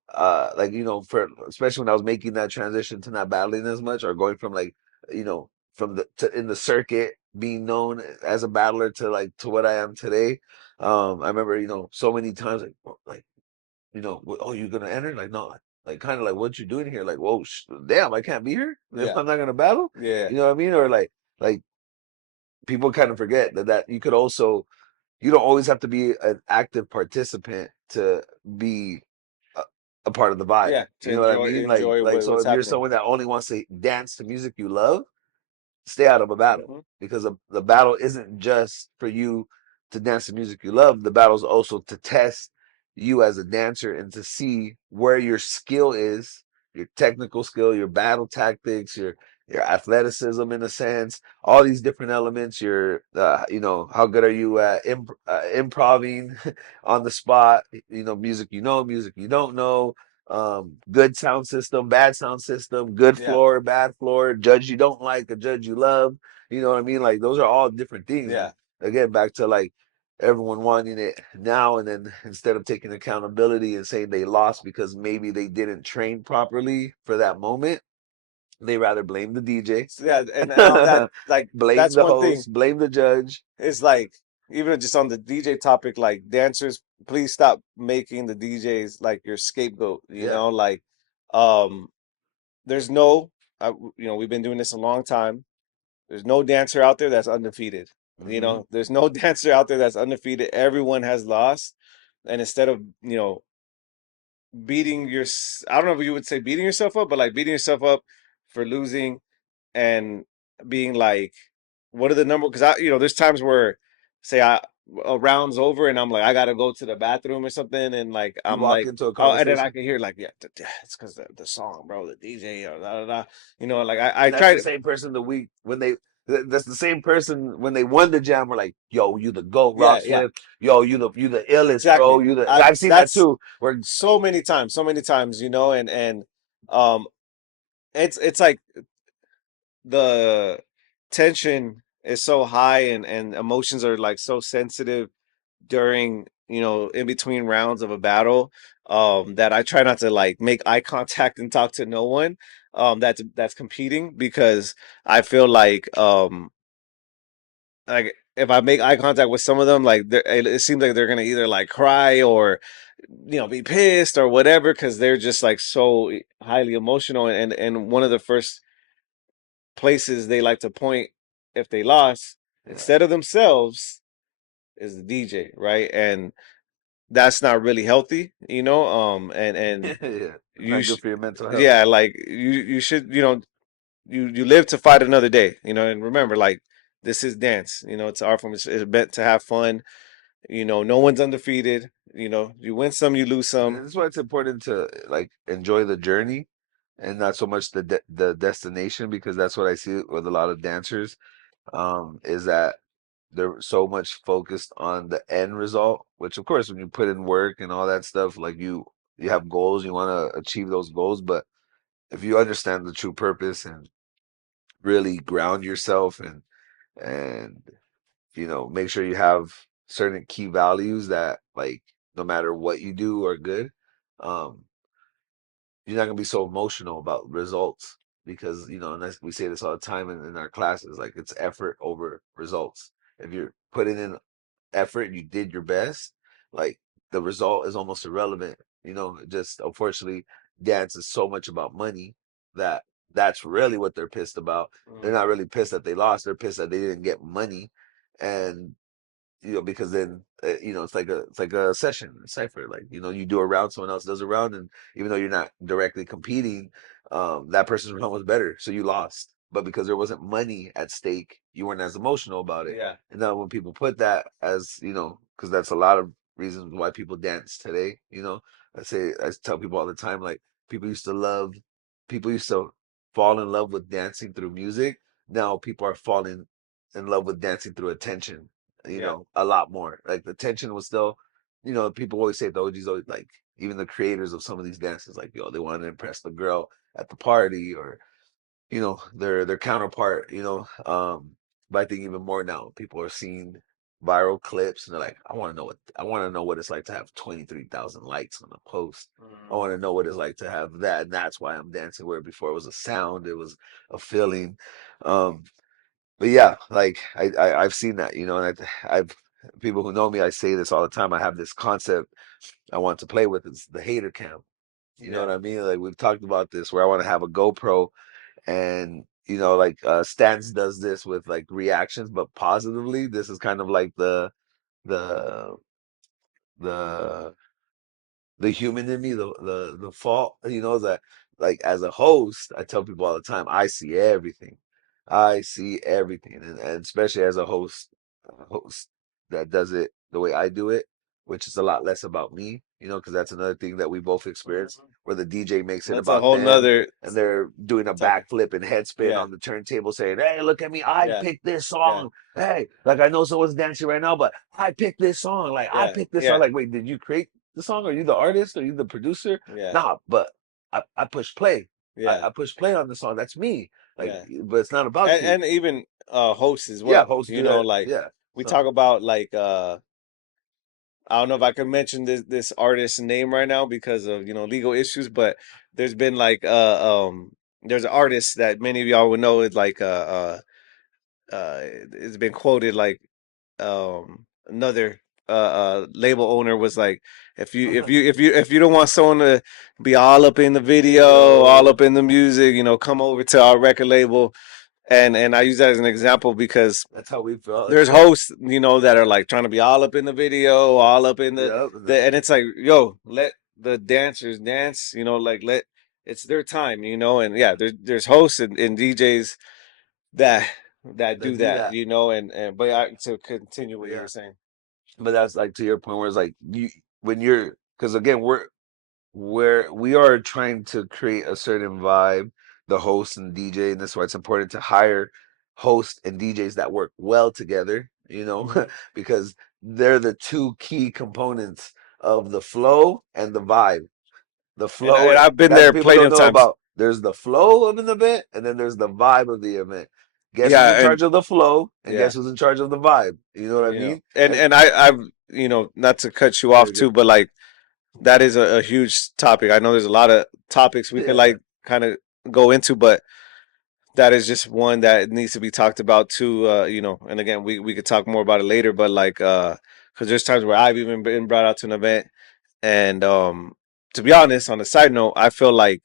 like for especially when I was making that transition to not battling as much, or going from like from the to in the circuit being known as a battler to like to what I am today. I remember so many times like oh, you're gonna enter? Like, no, like kind of like what you doing here? Like, whoa, damn, I can't be here if Yeah. I'm not gonna battle. Yeah. You know what I mean? Or like people kind of forget that you could also you don't always have to be an active participant to be a, a part of the vibe. Yeah. To You know what I enjoy mean? enjoy Like so what's if you're happening. someone that only wants to dance to music you love, stay out of a battle Hmm. because the battle isn't just for you to dance the music you love. The battle is also to test you as a dancer and to see where your skill is, your technical skill, your battle tactics, your athleticism in a sense, all these different elements. Your how good are you at improving on the spot? Music music you don't know, good sound system, bad sound system, good Yeah. floor, bad floor, judge you don't like, a judge you love. You know what I mean? Like those are all different things. And Yeah. again, back to like everyone wanting it now, and then instead of taking accountability and saying they lost because maybe they didn't train properly for that moment, they rather blame the DJ, So yeah, and on that, like blame that's the one thing. host, blame the judge. It's like even just on the DJ topic, like dancers, please stop making the DJs like your scapegoat. You Yeah. know, like um, there's no, we've been doing this a long time. There's no dancer out there that's undefeated. Hmm. There's no dancer out there that's undefeated. Everyone has lost, and instead of beating your, I don't know if you would say beating yourself up, but like beating yourself up for losing and being like, what are the number? Because there's times where, say, a round's over and I'm like, I gotta go to the bathroom or something, and like You I'm walk like, into a oh, and then I conversation, can hear like, yeah, it's because the song, bro, the DJ, or da da da. Like I and that's tried. the same person the week when that's the same person when they won the jam. We're like, yo, you the GOAT, Yeah, Rock yeah, Swift. Yo, you the illest, bro. exactly. You the I I've seen that That's too. Where so many times, and um, it's like the tension is so high and emotions are like so sensitive during in between rounds of a battle, that I try not to like make eye contact and talk to no one that's competing, because I feel like if I make eye contact with some of them, like it seems like they're gonna either like cry or be pissed or whatever, because they're just like so highly emotional, and one of the first places they like to point if they lost yeah, instead of themselves is the DJ, right? And that's not really healthy, and yeah, you not good for your mental health. yeah, like you should, you live to fight another day, and remember, like, this is dance, it's art form, it's meant to have fun, no one's undefeated, you win some, you lose And some. that's why it's important to like enjoy the journey and not so much the destination, because that's what I see with a lot of dancers. Is that they're so much focused on the end result, which of course when you put in work and all that stuff, like you have goals, you want to achieve those goals, but if you understand the true purpose and really ground yourself and make sure you have certain key values that like no matter what you do are good, um you're not gonna be so emotional about results, because and we say this all the time in our classes, like it's effort over results. If you're putting in effort, you did your best, like the result is almost irrelevant. Just unfortunately, dance is so much about money that that's really what they're pissed about. They're Mhm. not really pissed that they lost. They're pissed that they didn't get money, and because then it's like a session, a cipher. Like you do a round, someone else does a round, and even though you're not directly competing, that person's round was better, so you lost. But because there wasn't money at stake, you weren't as emotional about it. Yeah. And now when people put that as because that's a lot of reasons why people dance today. I tell people all the time, like people used to love, people used to fall in love with dancing through music. Now people are falling in love with dancing through attention, Yeah. a lot more. Like the tension was still, people always say the OGs always like even the creators of some of these dances, like they want to impress the girl at the party or their counterpart. But I think even more now people are seeing viral clips, and they're like, I want to know what it's like to have 23,000 likes on a post. I want to know what it's like to have that, and that's why I'm dancing. Where before it was a sound, it was a feeling. Um, but yeah, like I've seen that, you know, and I've people who know me, I say this all the time. I have this concept I want to play with. It's the hater cam. You know Yeah. what I mean? Like we've talked about this, where I want to have a GoPro, and you know, like Stance does this with like reactions, but positively. This is kind of like the the the human in me, the fault, you know, that like as a host, I tell people all the time, I see everything. I see everything. And especially as a host that does it the way I do it, which is a lot less about me, you know, because that's another thing that we both experience Mhm. where the DJ makes it That's a about whole them nother and they're doing a topic. backflip and head spin Yeah. on the turntable saying, hey, look at me, I Yeah. picked this Yeah. song. Hey, like I know someone's dancing right now, but I picked this song. Like I Yeah. picked this song. Yeah. Like, wait, did you create the song? Are you the artist? Are you the producer? Yeah. Nah, but I push play. Yeah. I push play on the song. That's me. Like, Yeah. but it's not about you. And even hosts as Yeah, well. hosts You do know, that. like Yeah. we So talk about like I don't know if I can mention this artist's name right now because of, legal issues, but there's been like there's an artist that many of y'all would know is like it's been quoted like another label owner was like, if you don't want someone to be all up in the video, all video. up in the music, come over to our record label. And I use that as an example because That's how we felt as there's well. hosts, that are like trying to be all up in the video, all up in the, Yep. and it's like, yo, let the dancers dance, like let it's their time, and yeah, there's hosts and DJs that do That do that, that. and but to continue But what you yeah. were saying. But that's like to your point where it's like you when you're because again we are trying to create a certain vibe, the host and DJ, and that's why it's important to hire hosts and DJs that work well together, you know, Mhm. because they're the two key components of the flow and the vibe. The flow, And I've been that's there what people plenty don't of know times. about. There's the flow of an event, and then there's the vibe of the event. Guess who's in Yeah, and charge of the flow, and yeah, guess who's in charge of the vibe. You know what I mean? and And I've not to cut you off very too, good. but like that is a huge topic. I know there's a lot of topics we could Yeah, like kind of go into, but that is just one that needs to be talked about too. And again, we could talk more about it later, but like, because there's times where I've even been brought out to an event, and to be honest, on a side note, I feel like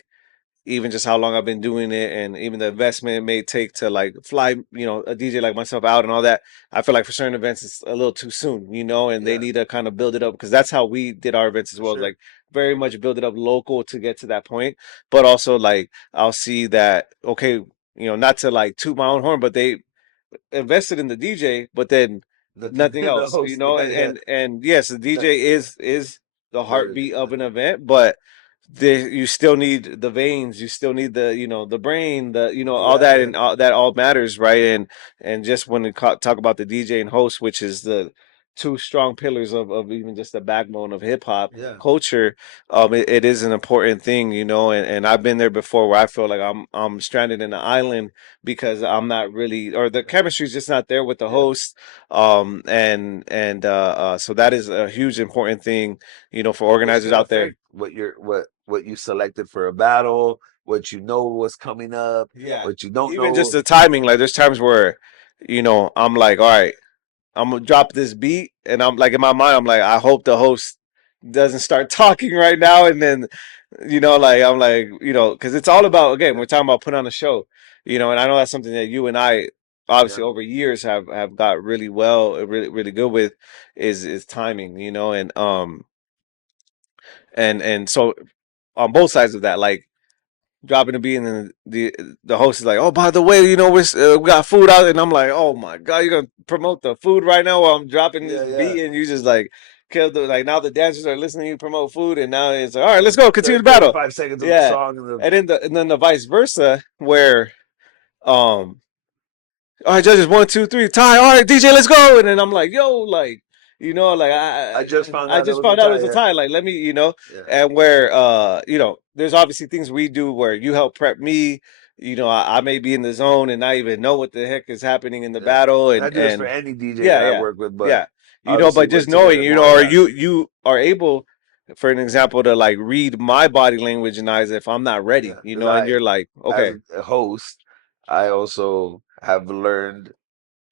even just how long I've been doing it and even the investment it may take to like fly, a DJ like myself out and all that. I feel like for certain events it's a little too soon, and they yeah, need to kind of build it up because that's how we did our events as for well. sure. Like very much build it up local to get to that point. But also like I'll see that okay, not to like toot my own horn, but they invested in the DJ, but then The nothing the else, host, yeah, yeah. and yes, the That, DJ is the the, heartbeat of an event, but you still need the veins, you still need the the brain, the all yeah, that, yeah, and all, that all matters, right? And just when we talk about the DJ and host, which is the two strong pillars of even just the backbone of hip hop yeah, culture, it is an important thing, and I've been there before where I feel like I'm stranded in an island because I'm not really, or the chemistry is just not there with the yeah. host. So that is a huge important thing, for Which organizers can out there. affect what you selected for a battle, what you know was coming up, Yeah. what you don't Even just know. the timing, like there's times where, I'm like, all right, I'm gonna drop this beat, and I'm like in my mind, I'm like, I hope the host doesn't start talking right now, and then, like I'm like, because it's all about again, Yeah, we're talking about putting on a show, and I know that's something that you and I yeah, obviously over years have got really well, really really good with, is timing, and so on both sides of that, like dropping the beat, and then the host is like, "Oh, by the way, we got food out," and I'm like, "Oh my god, you're gonna promote the food right now while I'm dropping yeah, this yeah. beat," and you just like kill the like now the dancers are listening to you promote food, and now it's like, all right, let's Like go, continue the battle, 35 seconds of the yeah, song and the and then the vice versa where um all right, judges, one, two, three, tie. All right, DJ, let's go. And then I'm like, yo, like, like I just found I out it just was a found out it tie. was a Yeah, tie. Like, let me, yeah, and where there's obviously things we do where you help prep me, I may be in the zone and not even know what the heck is happening in the Yeah. battle, And I do this for and any DJ yeah, that I yeah, work with, but yeah. obviously But we're just knowing, together more. or Yeah. you are able, for an example, to like read my body language and eyes if I'm not ready, Yeah. Because and you're like, as okay, a host, I also have learned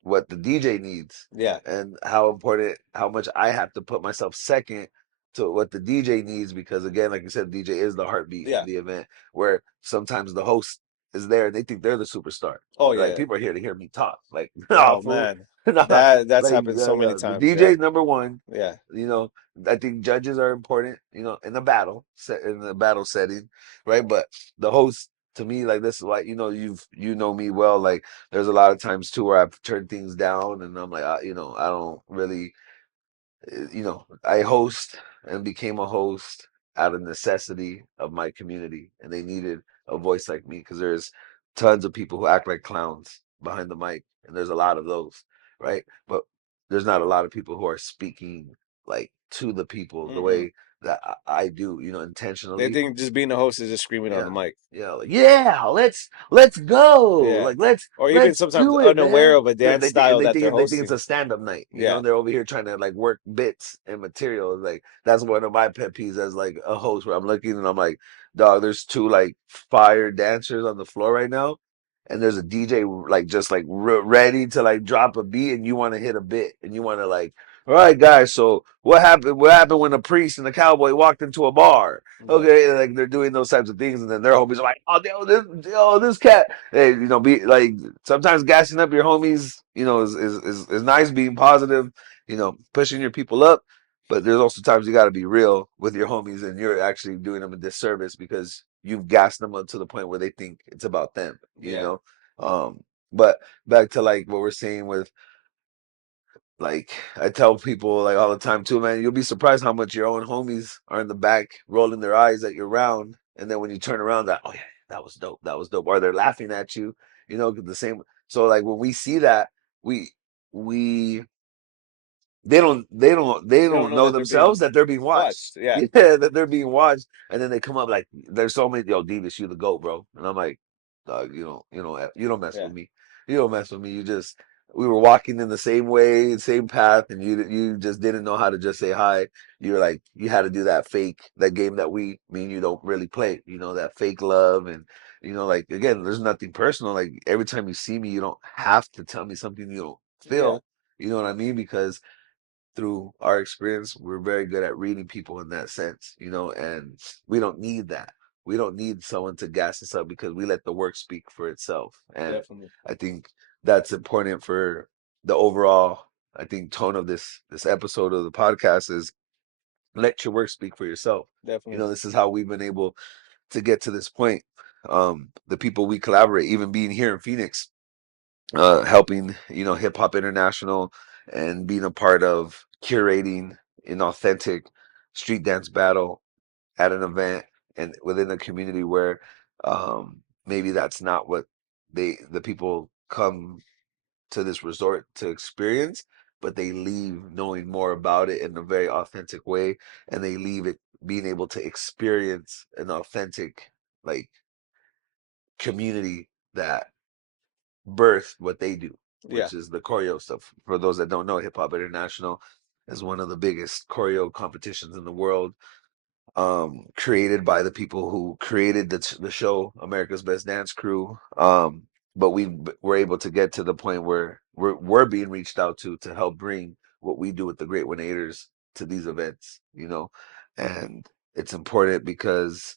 what the DJ needs yeah, and how important, how much I have to put myself second to what the DJ needs. Because again, like you said, DJ is the heartbeat of yeah, the event, where sometimes the host is there and they think they're the superstar. oh Like yeah, people are here to hear me talk. Like, oh no, fool. man, Nah, that's like happened so many the times. DJ Yeah, is number one. yeah, You know, I think judges are important, in the battle set in the battle setting, right? But the host, to me, like, this is why, you know me well. Like, there's a lot of times too where I've turned things down and I'm like, I don't really, I host and became a host out of necessity of my community, and they needed a voice like me because there's tons of people who act like clowns behind the mic, and there's a lot of those, right? But there's not a lot of people who are speaking like to the people the mm-mm. way that I do, They intentionally. think just being a host is just screaming on the Yeah. mic. Yeah, like, yeah, let's go. Yeah, Like let's or even let's sometimes do it, unaware man. of a And dance style that they're they think it's hosting. a stand-up night. Yeah, They're over here trying to like work bits and materials. Like that's one of my pet peeves as like a host, where I'm looking and I'm like, dog, there's two like fire dancers on the floor right now, and there's a DJ like just like ready to like drop a beat, and you want to hit a bit, and you want to like, all right, guys. So what happened? What happened when a priest and a cowboy walked into a bar? yeah, Okay, like they're doing those types of things, and then their homies are like, "Oh, this cat." Hey, be like, sometimes gassing up your homies, is nice, being positive, pushing your people up. But there's also times you got to be real with your homies, and you're actually doing them a disservice because you've gassed them up to the point where they think it's about them. yeah, But back to like what we're saying with, like, I tell people like all the time too, man, you'll be surprised how much your own homies are in the back rolling their eyes at your round. And then when you turn around, that, oh yeah, that was dope. That was dope. Or they're laughing at you, the same. So like when we see that, we we they they don't don't know know that they're being themselves that they're being watched. watched. Yeah, Yeah, that they're being watched. And then they come up like, there's so many, yo, Davis, you the GOAT, bro. And I'm like, dog, you don't mess yeah, with me. You don't mess with me. We were walking in the same way, same path, and you just didn't know how to just say hi. You're like, you had to do that game that me and you don't really play, that fake love. And like, again, there's nothing personal. Like, every time you see me, you don't have to tell me something you don't yeah, feel. You know what I mean? Because through our experience, we're very good at reading people in that sense, and we don't need that. We don't need someone to gas us up because we let the work speak for itself. And definitely, I think that's important for the overall, I think, tone of this episode of the podcast is, let your work speak for yourself. definitely. This is how we've been able to get to this point. The people we collaborate, even being here in Phoenix, helping, Hip Hop International, and being a part of curating an authentic street dance battle at an event and within a community where, maybe that's not what the people come to this resort to experience, but they leave knowing more about it in a very authentic way, and they leave it being able to experience an authentic, like, community that birth what they do, Yeah, which is the choreo stuff. For those that don't know, Hip Hop International is one of the biggest choreo competitions in the world, created by the people who created the show America's Best Dance Crew. But were able to get to the point where we're being reached out to help bring what we do with the Great Winators to these events, and it's important because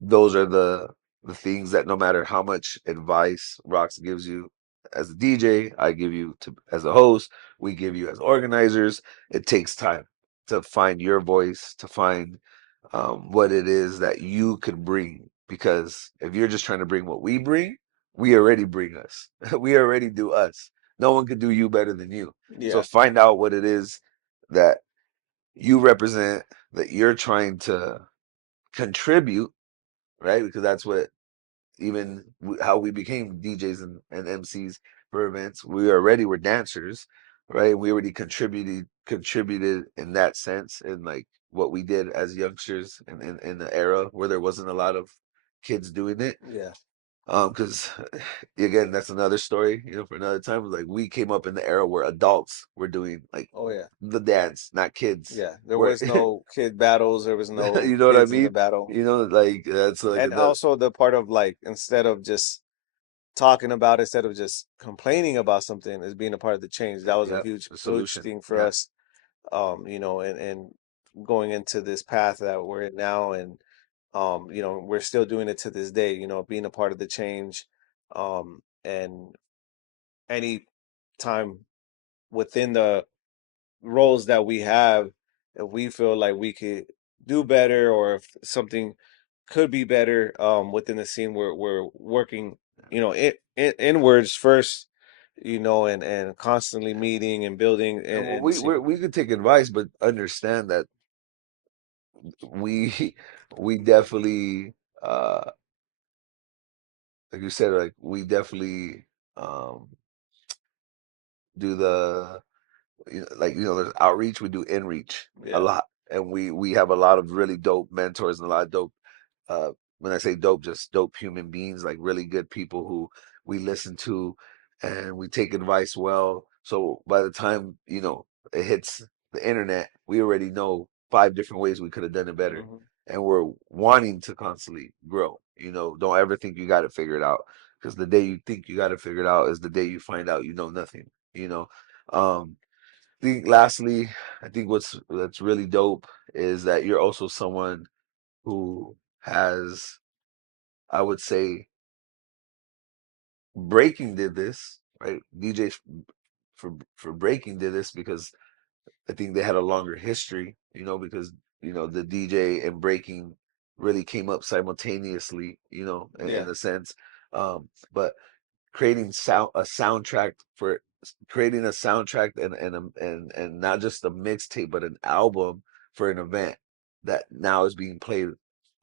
those are the things that, no matter how much advice Rox gives you as a DJ, I give you as a host, we give you as organizers, it takes time to find your voice, to find, what it is that you could bring. Because if you're just trying to bring what we bring, we already bring us. We already do us. No one could do you better than you. So yeah, find out what it is that you represent, that you're trying to contribute, right? Because that's what, even how we became DJs and MCs for events. We already were dancers, right? We already contributed in that sense, in like what we did as youngsters in the era where there wasn't a lot of kids doing it. yeah. Because again, that's another story, for another time. Like we came up in the era where adults were doing like Oh yeah. the dance, not kids. Yeah. There Where was no kid battles, there was no you know what I kids in the mean? battle. Like that's like And the also the part of like instead of just talking about it, instead of just complaining about something as being a part of the change, that was a yeah, huge the huge solution. thing for Yeah. us. And going into this path that we're in now, and we're still doing it to this day, being a part of the change. And any time within the roles that we have, if we feel like we could do better, or if something could be better within the scene, we're working, inwards first, and constantly meeting and building And well, and seeing. we could take advice, but understand that we we definitely like you said, like we definitely um do the like there's outreach, we do inreach a Yeah. lot, and we have a lot of really dope mentors and a lot of dope uh when I say dope, just dope human beings, like really good people who we listen to and we take advice well. So by the time it hits the internet, we already know five different ways we could have done it better, Hmm. and we're wanting to constantly grow. Don't ever think you got it figured out, because the day you think you got it figured out is the day you find out you know nothing. you know um think lastly, I think that's really dope is that you're also someone who has, I would say, Breaking did this, right? DJ for Breaking did this because I think they had a longer history, because the DJ and Breaking really came up simultaneously, in Yeah. a sense. But creating a soundtrack for creating a soundtrack and not just a mixtape but an album for an event that now is being played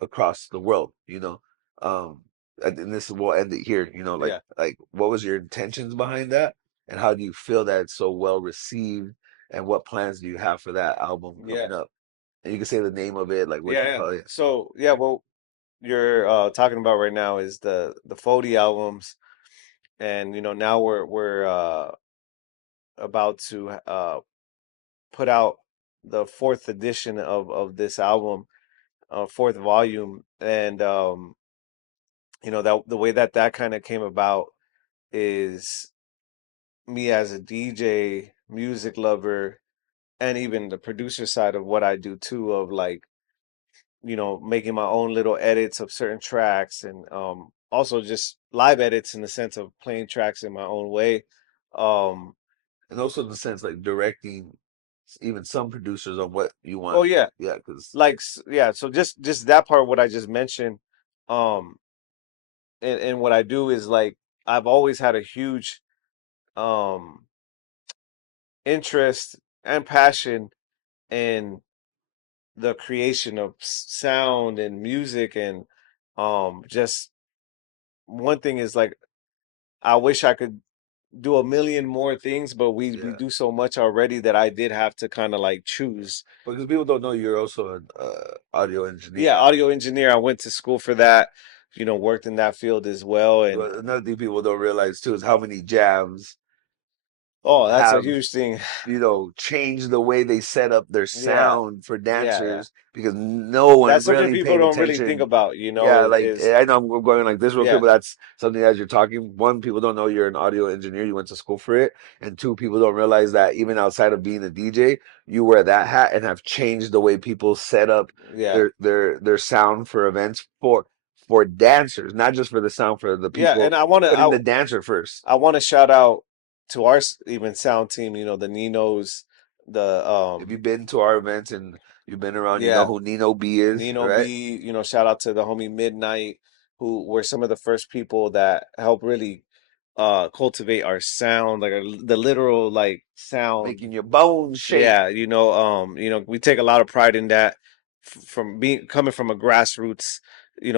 across the world. um and this will end it here. Yeah. Like what was your intentions behind that, and how do you feel that it's so well received, and what plans do you have for that album Yeah. coming up? And you can say the name of it, like what Yeah. you Yeah. call it. So yeah, well, you're talking about right now is the 40 albums, and now we're about to put out the fourth edition of this album, fourth volume. And that the way that kind of came about is me as a DJ, music lover, and even the producer side of what I do too, of like, making my own little edits of certain tracks, and also just live edits in the sense of playing tracks in my own way. Um, And also in the sense like directing even some producers on what you want. oh yeah, Yeah, because like yeah. So just that part, what I just mentioned, um, and what I do is like I've always had a huge um interest and passion in the creation of sound and music, and just one thing is like I wish I could do a million more things, but we yeah, do so much already that I did have to kind of like choose. because people don't know you're also an audio Yeah, engineer. audio engineer. I went to school for that. Worked in that field as well. And But another thing people don't realize too is how many jams oh, that's a have huge thing. changed the way they set up their Yeah, sound for yeah, yeah. dancers because no one That's something really people paid don't really think attention. about. Yeah, like Is I know I'm going like this real quick, yeah, but that's something as you're talking. One, people don't know you're an audio engineer, you went to school for it. And two, people don't realize that even outside of being a DJ, you wear that hat and have changed the way people set up yeah, their sound for events for dancers, not just for the sound for the yeah. And people, putting the dancer first. I want to shout out to our even sound team. The Ninos, the If you've been to our events and you've been around, you know yeah, who Nino B is, Nino right? B. Shout out to the homie Midnight, who were some of the first people that helped really cultivate our sound, like the literal like sound. Making your bones shake. Yeah, we take a lot of pride in that, from being coming from a grassroots,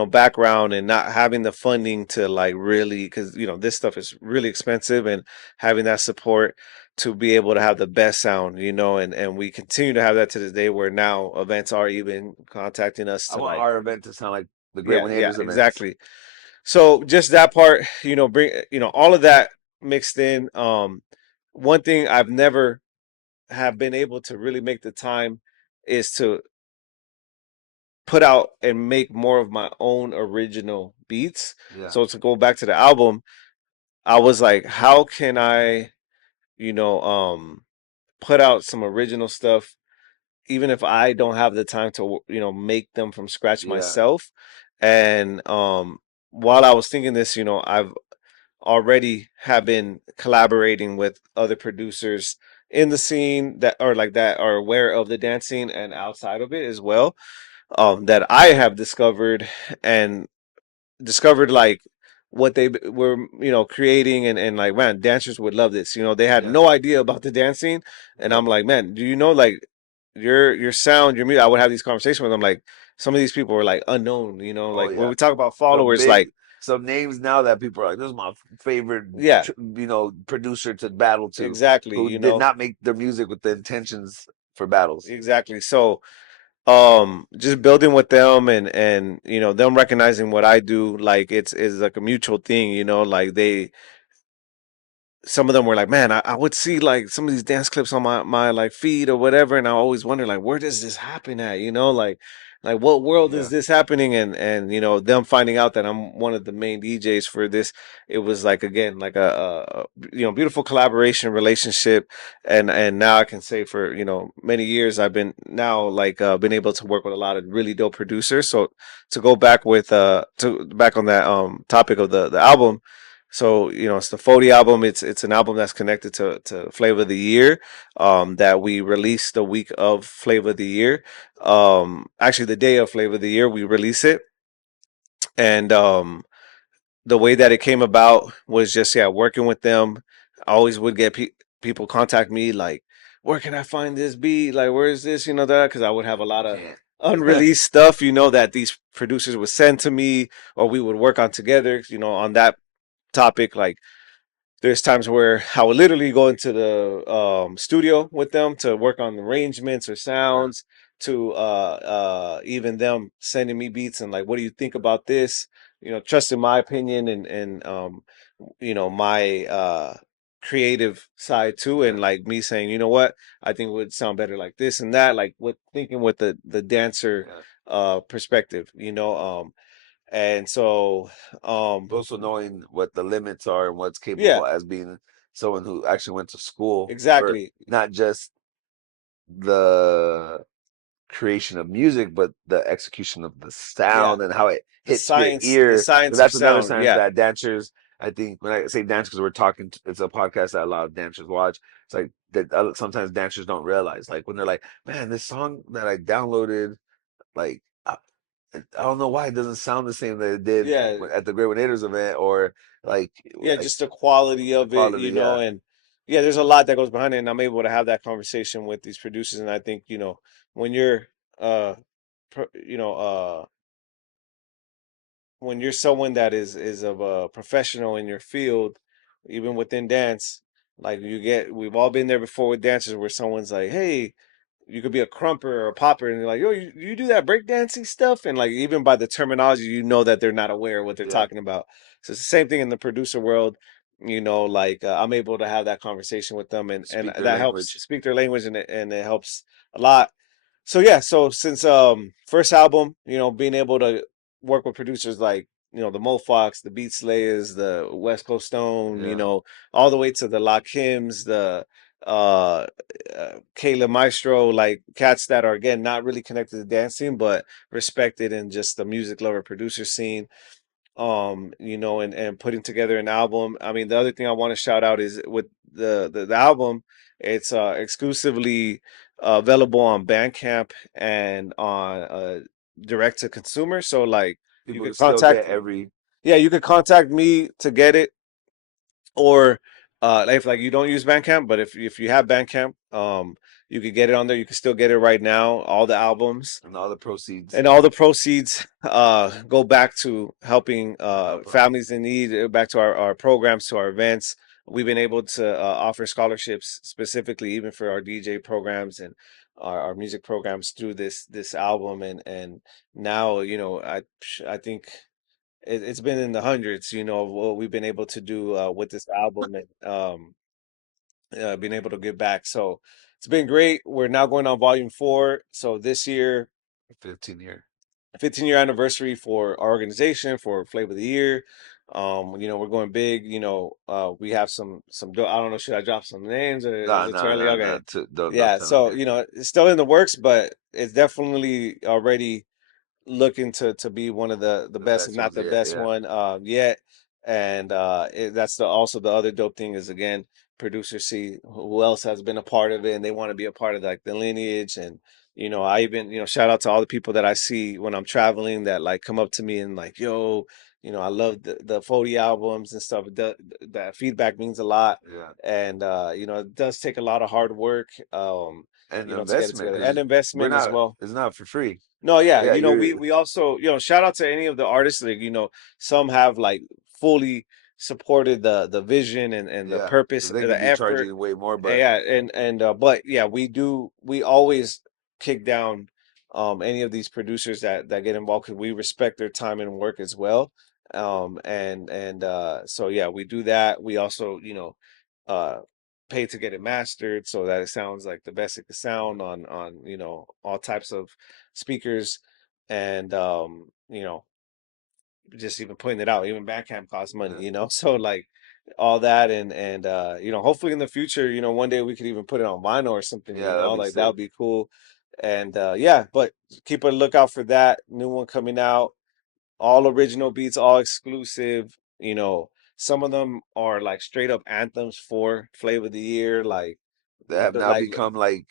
background, and not having the funding to like really, because this stuff is really expensive, and having that support to be able to have the best sound, and we continue to have that to this day, where now events are even contacting us I to want like, our event to sound like the Great yeah, One yeah, Haters events. exactly. So just that part, bring all of that mixed in. One thing I've never have been able to really make the time is to put out and make more of my own original beats. Yeah, So to go back to the album, I was like, how can I, you know, um, put out some original stuff, even if I don't have the time to, make them from scratch yeah, myself. And while I was thinking this, I've already have been collaborating with other producers in the scene that are aware of the dance scene and outside of it as well, that I have and discovered like what they were, creating, and like, man, dancers would love this. They had yeah, no idea about the dancing, and yeah. I'm like, man, do you know, like, your sound, your music? I would have these conversations with them. Like, some of these people were like unknown, Oh like when yeah. we talk about Some followers, big, like, some names now that people are like, this is my favorite, yeah, producer to battle to, exactly, who did not make their music with the intentions for battles. exactly. So just building with them, and them recognizing what I do, like it's is like a mutual thing, like they some of them were like, man, I would see like some of these dance clips on my like feed or whatever, and I always wonder like, where does this happen at? Like what world is Yeah, this happening? And them finding out that I'm one of the main DJs for this, it was like, again, like a beautiful collaboration relationship, and now I can say for many years I've been now like been able to work with a lot of really dope producers. So to go back with to back on that topic of the album, so it's the 40 album. It's an album that's connected to Flavor of the Year, that we released the week of Flavor of the Year. Actually, the day of Flavor of the Year, we release it, and the way that it came about was just, yeah, working with them. I always would get people contact me like, where can I find this beat? Like, where is this? That, because I would have a lot of can't. unreleased stuff, that these producers would send to me, or we would work on together, on that topic. Like, there's times where I would literally go into the studio with them to work on arrangements or Yeah, sounds, to even them sending me beats and like, what do you think about this? Trusting my opinion, and my creative side too, yeah, and like me saying, you know what, I think it would sound better like this and that, like with thinking with the dancer yeah. perspective, and so But also knowing what the limits are and what's yeah, capable as being someone who actually went to school for exactly. not just the creation of music, but the execution of the Yeah, sound and how it the hits your science, the ear. But science of that's another sound. science Yeah, that dancers, I think, when I say dance, because we're talking, it's a podcast that a lot of dancers watch. It's like that sometimes dancers don't realize, like when they're like, man, this song that I downloaded, like, I don't know why it doesn't sound the same that it did yeah, at the Great Winners event, or like, yeah. like Just the quality the of it, quality. Yeah, and yeah, there's a lot that goes behind it, and I'm able to have that conversation with these producers, and I think when you're uh, pro, when you're someone that is of a professional in your field, even within dance, like we've all been there before with dancers where someone's like, hey, you could be a crumper or a popper, and they're like, yo, you do that breakdancing stuff, and like even by the terminology, that they're not aware of what they're yeah. talking about. So it's the same thing in the producer world. Like, I'm able to have that conversation with them, and Speak their that helps language. speak their language, and it helps a lot. So yeah, so since first album, being able to work with producers like the Mo Fox, the Beat Slayers, the West Coast Stone, Yeah, all the way to the Lakims, the uh, Kayla Maestro, like cats that are, again, not really connected to dancing but respected in just the music lover producer scene. And putting together an album. I mean, the other thing I want to shout out is with the album, it's exclusively available on Bandcamp and on direct to consumer. So like, you people could still contact get every. yeah, you could contact me to get it, or if like you don't use Bandcamp, but if you have Bandcamp, you could get it on there. You can still get it right now, all the albums, And all the proceeds and all the proceeds go back to helping help out. families in need, back to our programs, to our events. We've been able to offer scholarships specifically even for our DJ programs and our music programs through this album, and now I think it's been in the hundreds, of what we've been able to do with this album, and being able to give back. So it's been great. We're now going on volume 4. So this year, 15 year. 15-year anniversary for our organization for Flavor of the Year. We're going big. We have I don't know, should I drop some names or is Nah, it too nah, early? nah, Okay. nah. Don't Yeah, tell them so yet. it's still in the works, but it's definitely already looking to be one of the The best, if best not ones the yet. best Yeah, one yet. And that's also the other dope thing is, again, producers see who else has been a part of it, and they want to be a part of like the lineage. And I even shout out to all the people that I see when I'm traveling that like come up to me and like, yo, I love the 40 albums and stuff. That feedback means a lot. yeah. And it does take a lot of hard work, And to get it investment, together, and because we're investment as not. well. It's not for free. No, yeah, Yeah, you're. we also, shout out to any of the artists, like, some have like fully supported the vision and the Yeah, purpose, because they could the be effort. charging way more, but Yeah, and but yeah, we always kick down any of these producers that get involved, because we respect their time and work as well. And so yeah, we do that. We also, uh pay to get it mastered so that it sounds like the best it could sound on all types of speakers. And just even putting it out, even Bandcamp costs money, yeah, so like all that. And hopefully in the future, one day we could even put it on vinyl or something, yeah, that'd be like that sick. would be cool. And yeah, but keep a lookout for that new one coming out. All original beats, all exclusive. Some of them are like straight up anthems for Flavor of the Year, like They have now like become like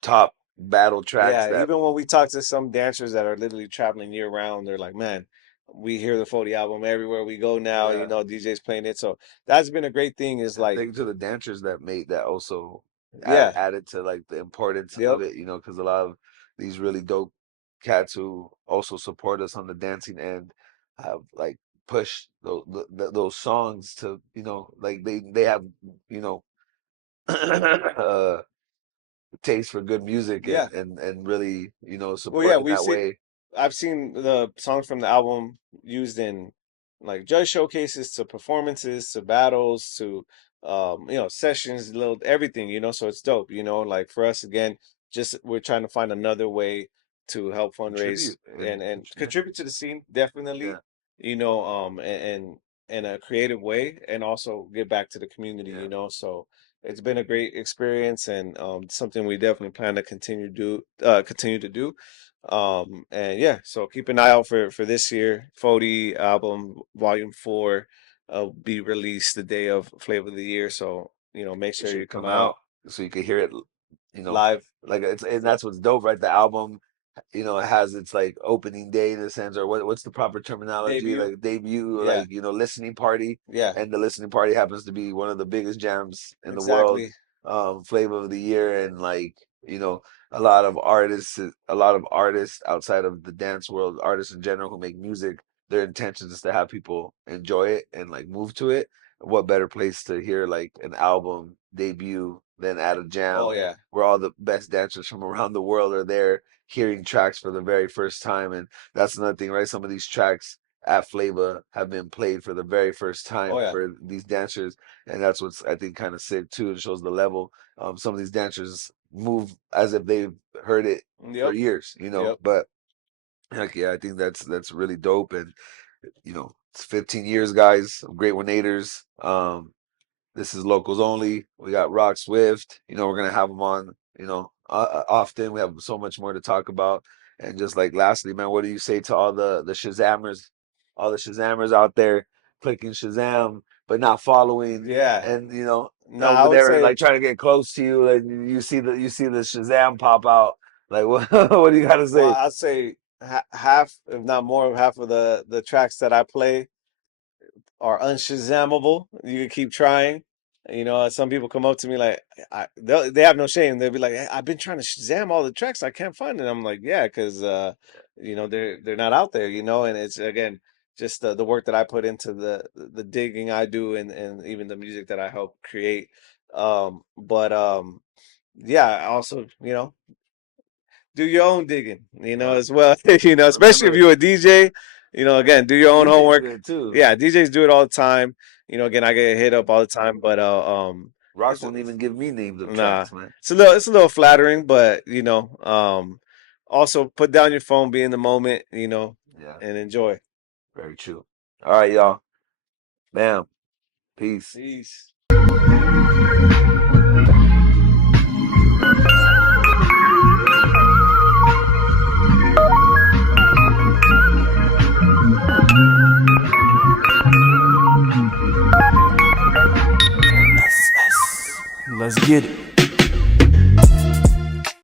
top battle tracks yeah, that. even when we talk to some dancers that are literally traveling year round, they're like, man, we hear the 40 album everywhere we go now, Yeah, DJs playing it. So that's been a great thing, is and like, think to the dancers that made that also yeah, added to like the importance yep, of it, because a lot of these really dope cats who also support us on the dancing end have like pushed those songs to, like they have, you know uh taste for good music, yeah. and really, Well, yeah, support in that way. I've seen the songs from the album used in like judge showcases, to performances, to battles, to sessions, little everything, so it's dope, like for us, again, just we're trying to find another way to help fundraise Contribute and and yeah, contribute to the scene, yeah, definitely, and in a creative way, and also give back to the community, yeah. so it's been a great experience, and something we definitely plan to continue to do. And yeah, so keep an eye out for this year. 40 album volume 4 be released the day of Flavor of the Year. So, make It sure you should come come out out so you can hear it, you know, live like and that's what's dope, right? The album, it has its like opening day in a sense, or what's the proper terminology? debut. Like debut, Yeah, like, listening party, yeah, and the listening party happens to be one of the biggest jams in the world, exactly. Flavor of the Year, and like, you know, a lot of artists outside of the dance world, artists in general who make music, their intention is to have people enjoy it and like move to it. What better place to hear like an album debut than at a Oh jam yeah, where all the best dancers from around the world are there hearing tracks for the very first time. And that's another thing, right? Some of these tracks at Flava have been played for the very first oh time yeah. for these dancers, and that's what's, I think, kind of sick too. It shows the level. Some of these dancers move as if they've heard it for Yep, years, yep. but heck yeah, I think that's really dope. And it's 15 years, guys, of Great One-Eighters. This is locals only. We got Rock Swift. We're gonna have him on. Often. We have so much more to talk about. And just like lastly, man, what do you say to all the Shazammers out there clicking Shazam but not following, Yeah. and No, they're I over would there say, like trying to get close to you, and you see the Shazam pop out. Like, what do you got to well, say? I'd say half, if not more, of half of the tracks that I play are unshazammable. You can keep trying. Some people come up to me like, they have no shame. They'll be like, "Hey, I've been trying to Shazam all the tracks. I can't find it." I'm like, yeah, because they're not out there. And it's, again, just the work that I put into the digging I do, and even the music that I help create. But yeah, also, do your own digging, Yeah. as well. I Especially if remember. you're a DJ. Again, do your own DJs homework. do it too. Yeah, DJs do it all the time. Again, I get hit up all the time, but Rock it's won't even give me names of nah, tracks, man. it's a little flattering, but also put down your phone, be in the moment, Yeah, and enjoy. very true. All right, y'all. Bam. Peace. Peace. Let's get it.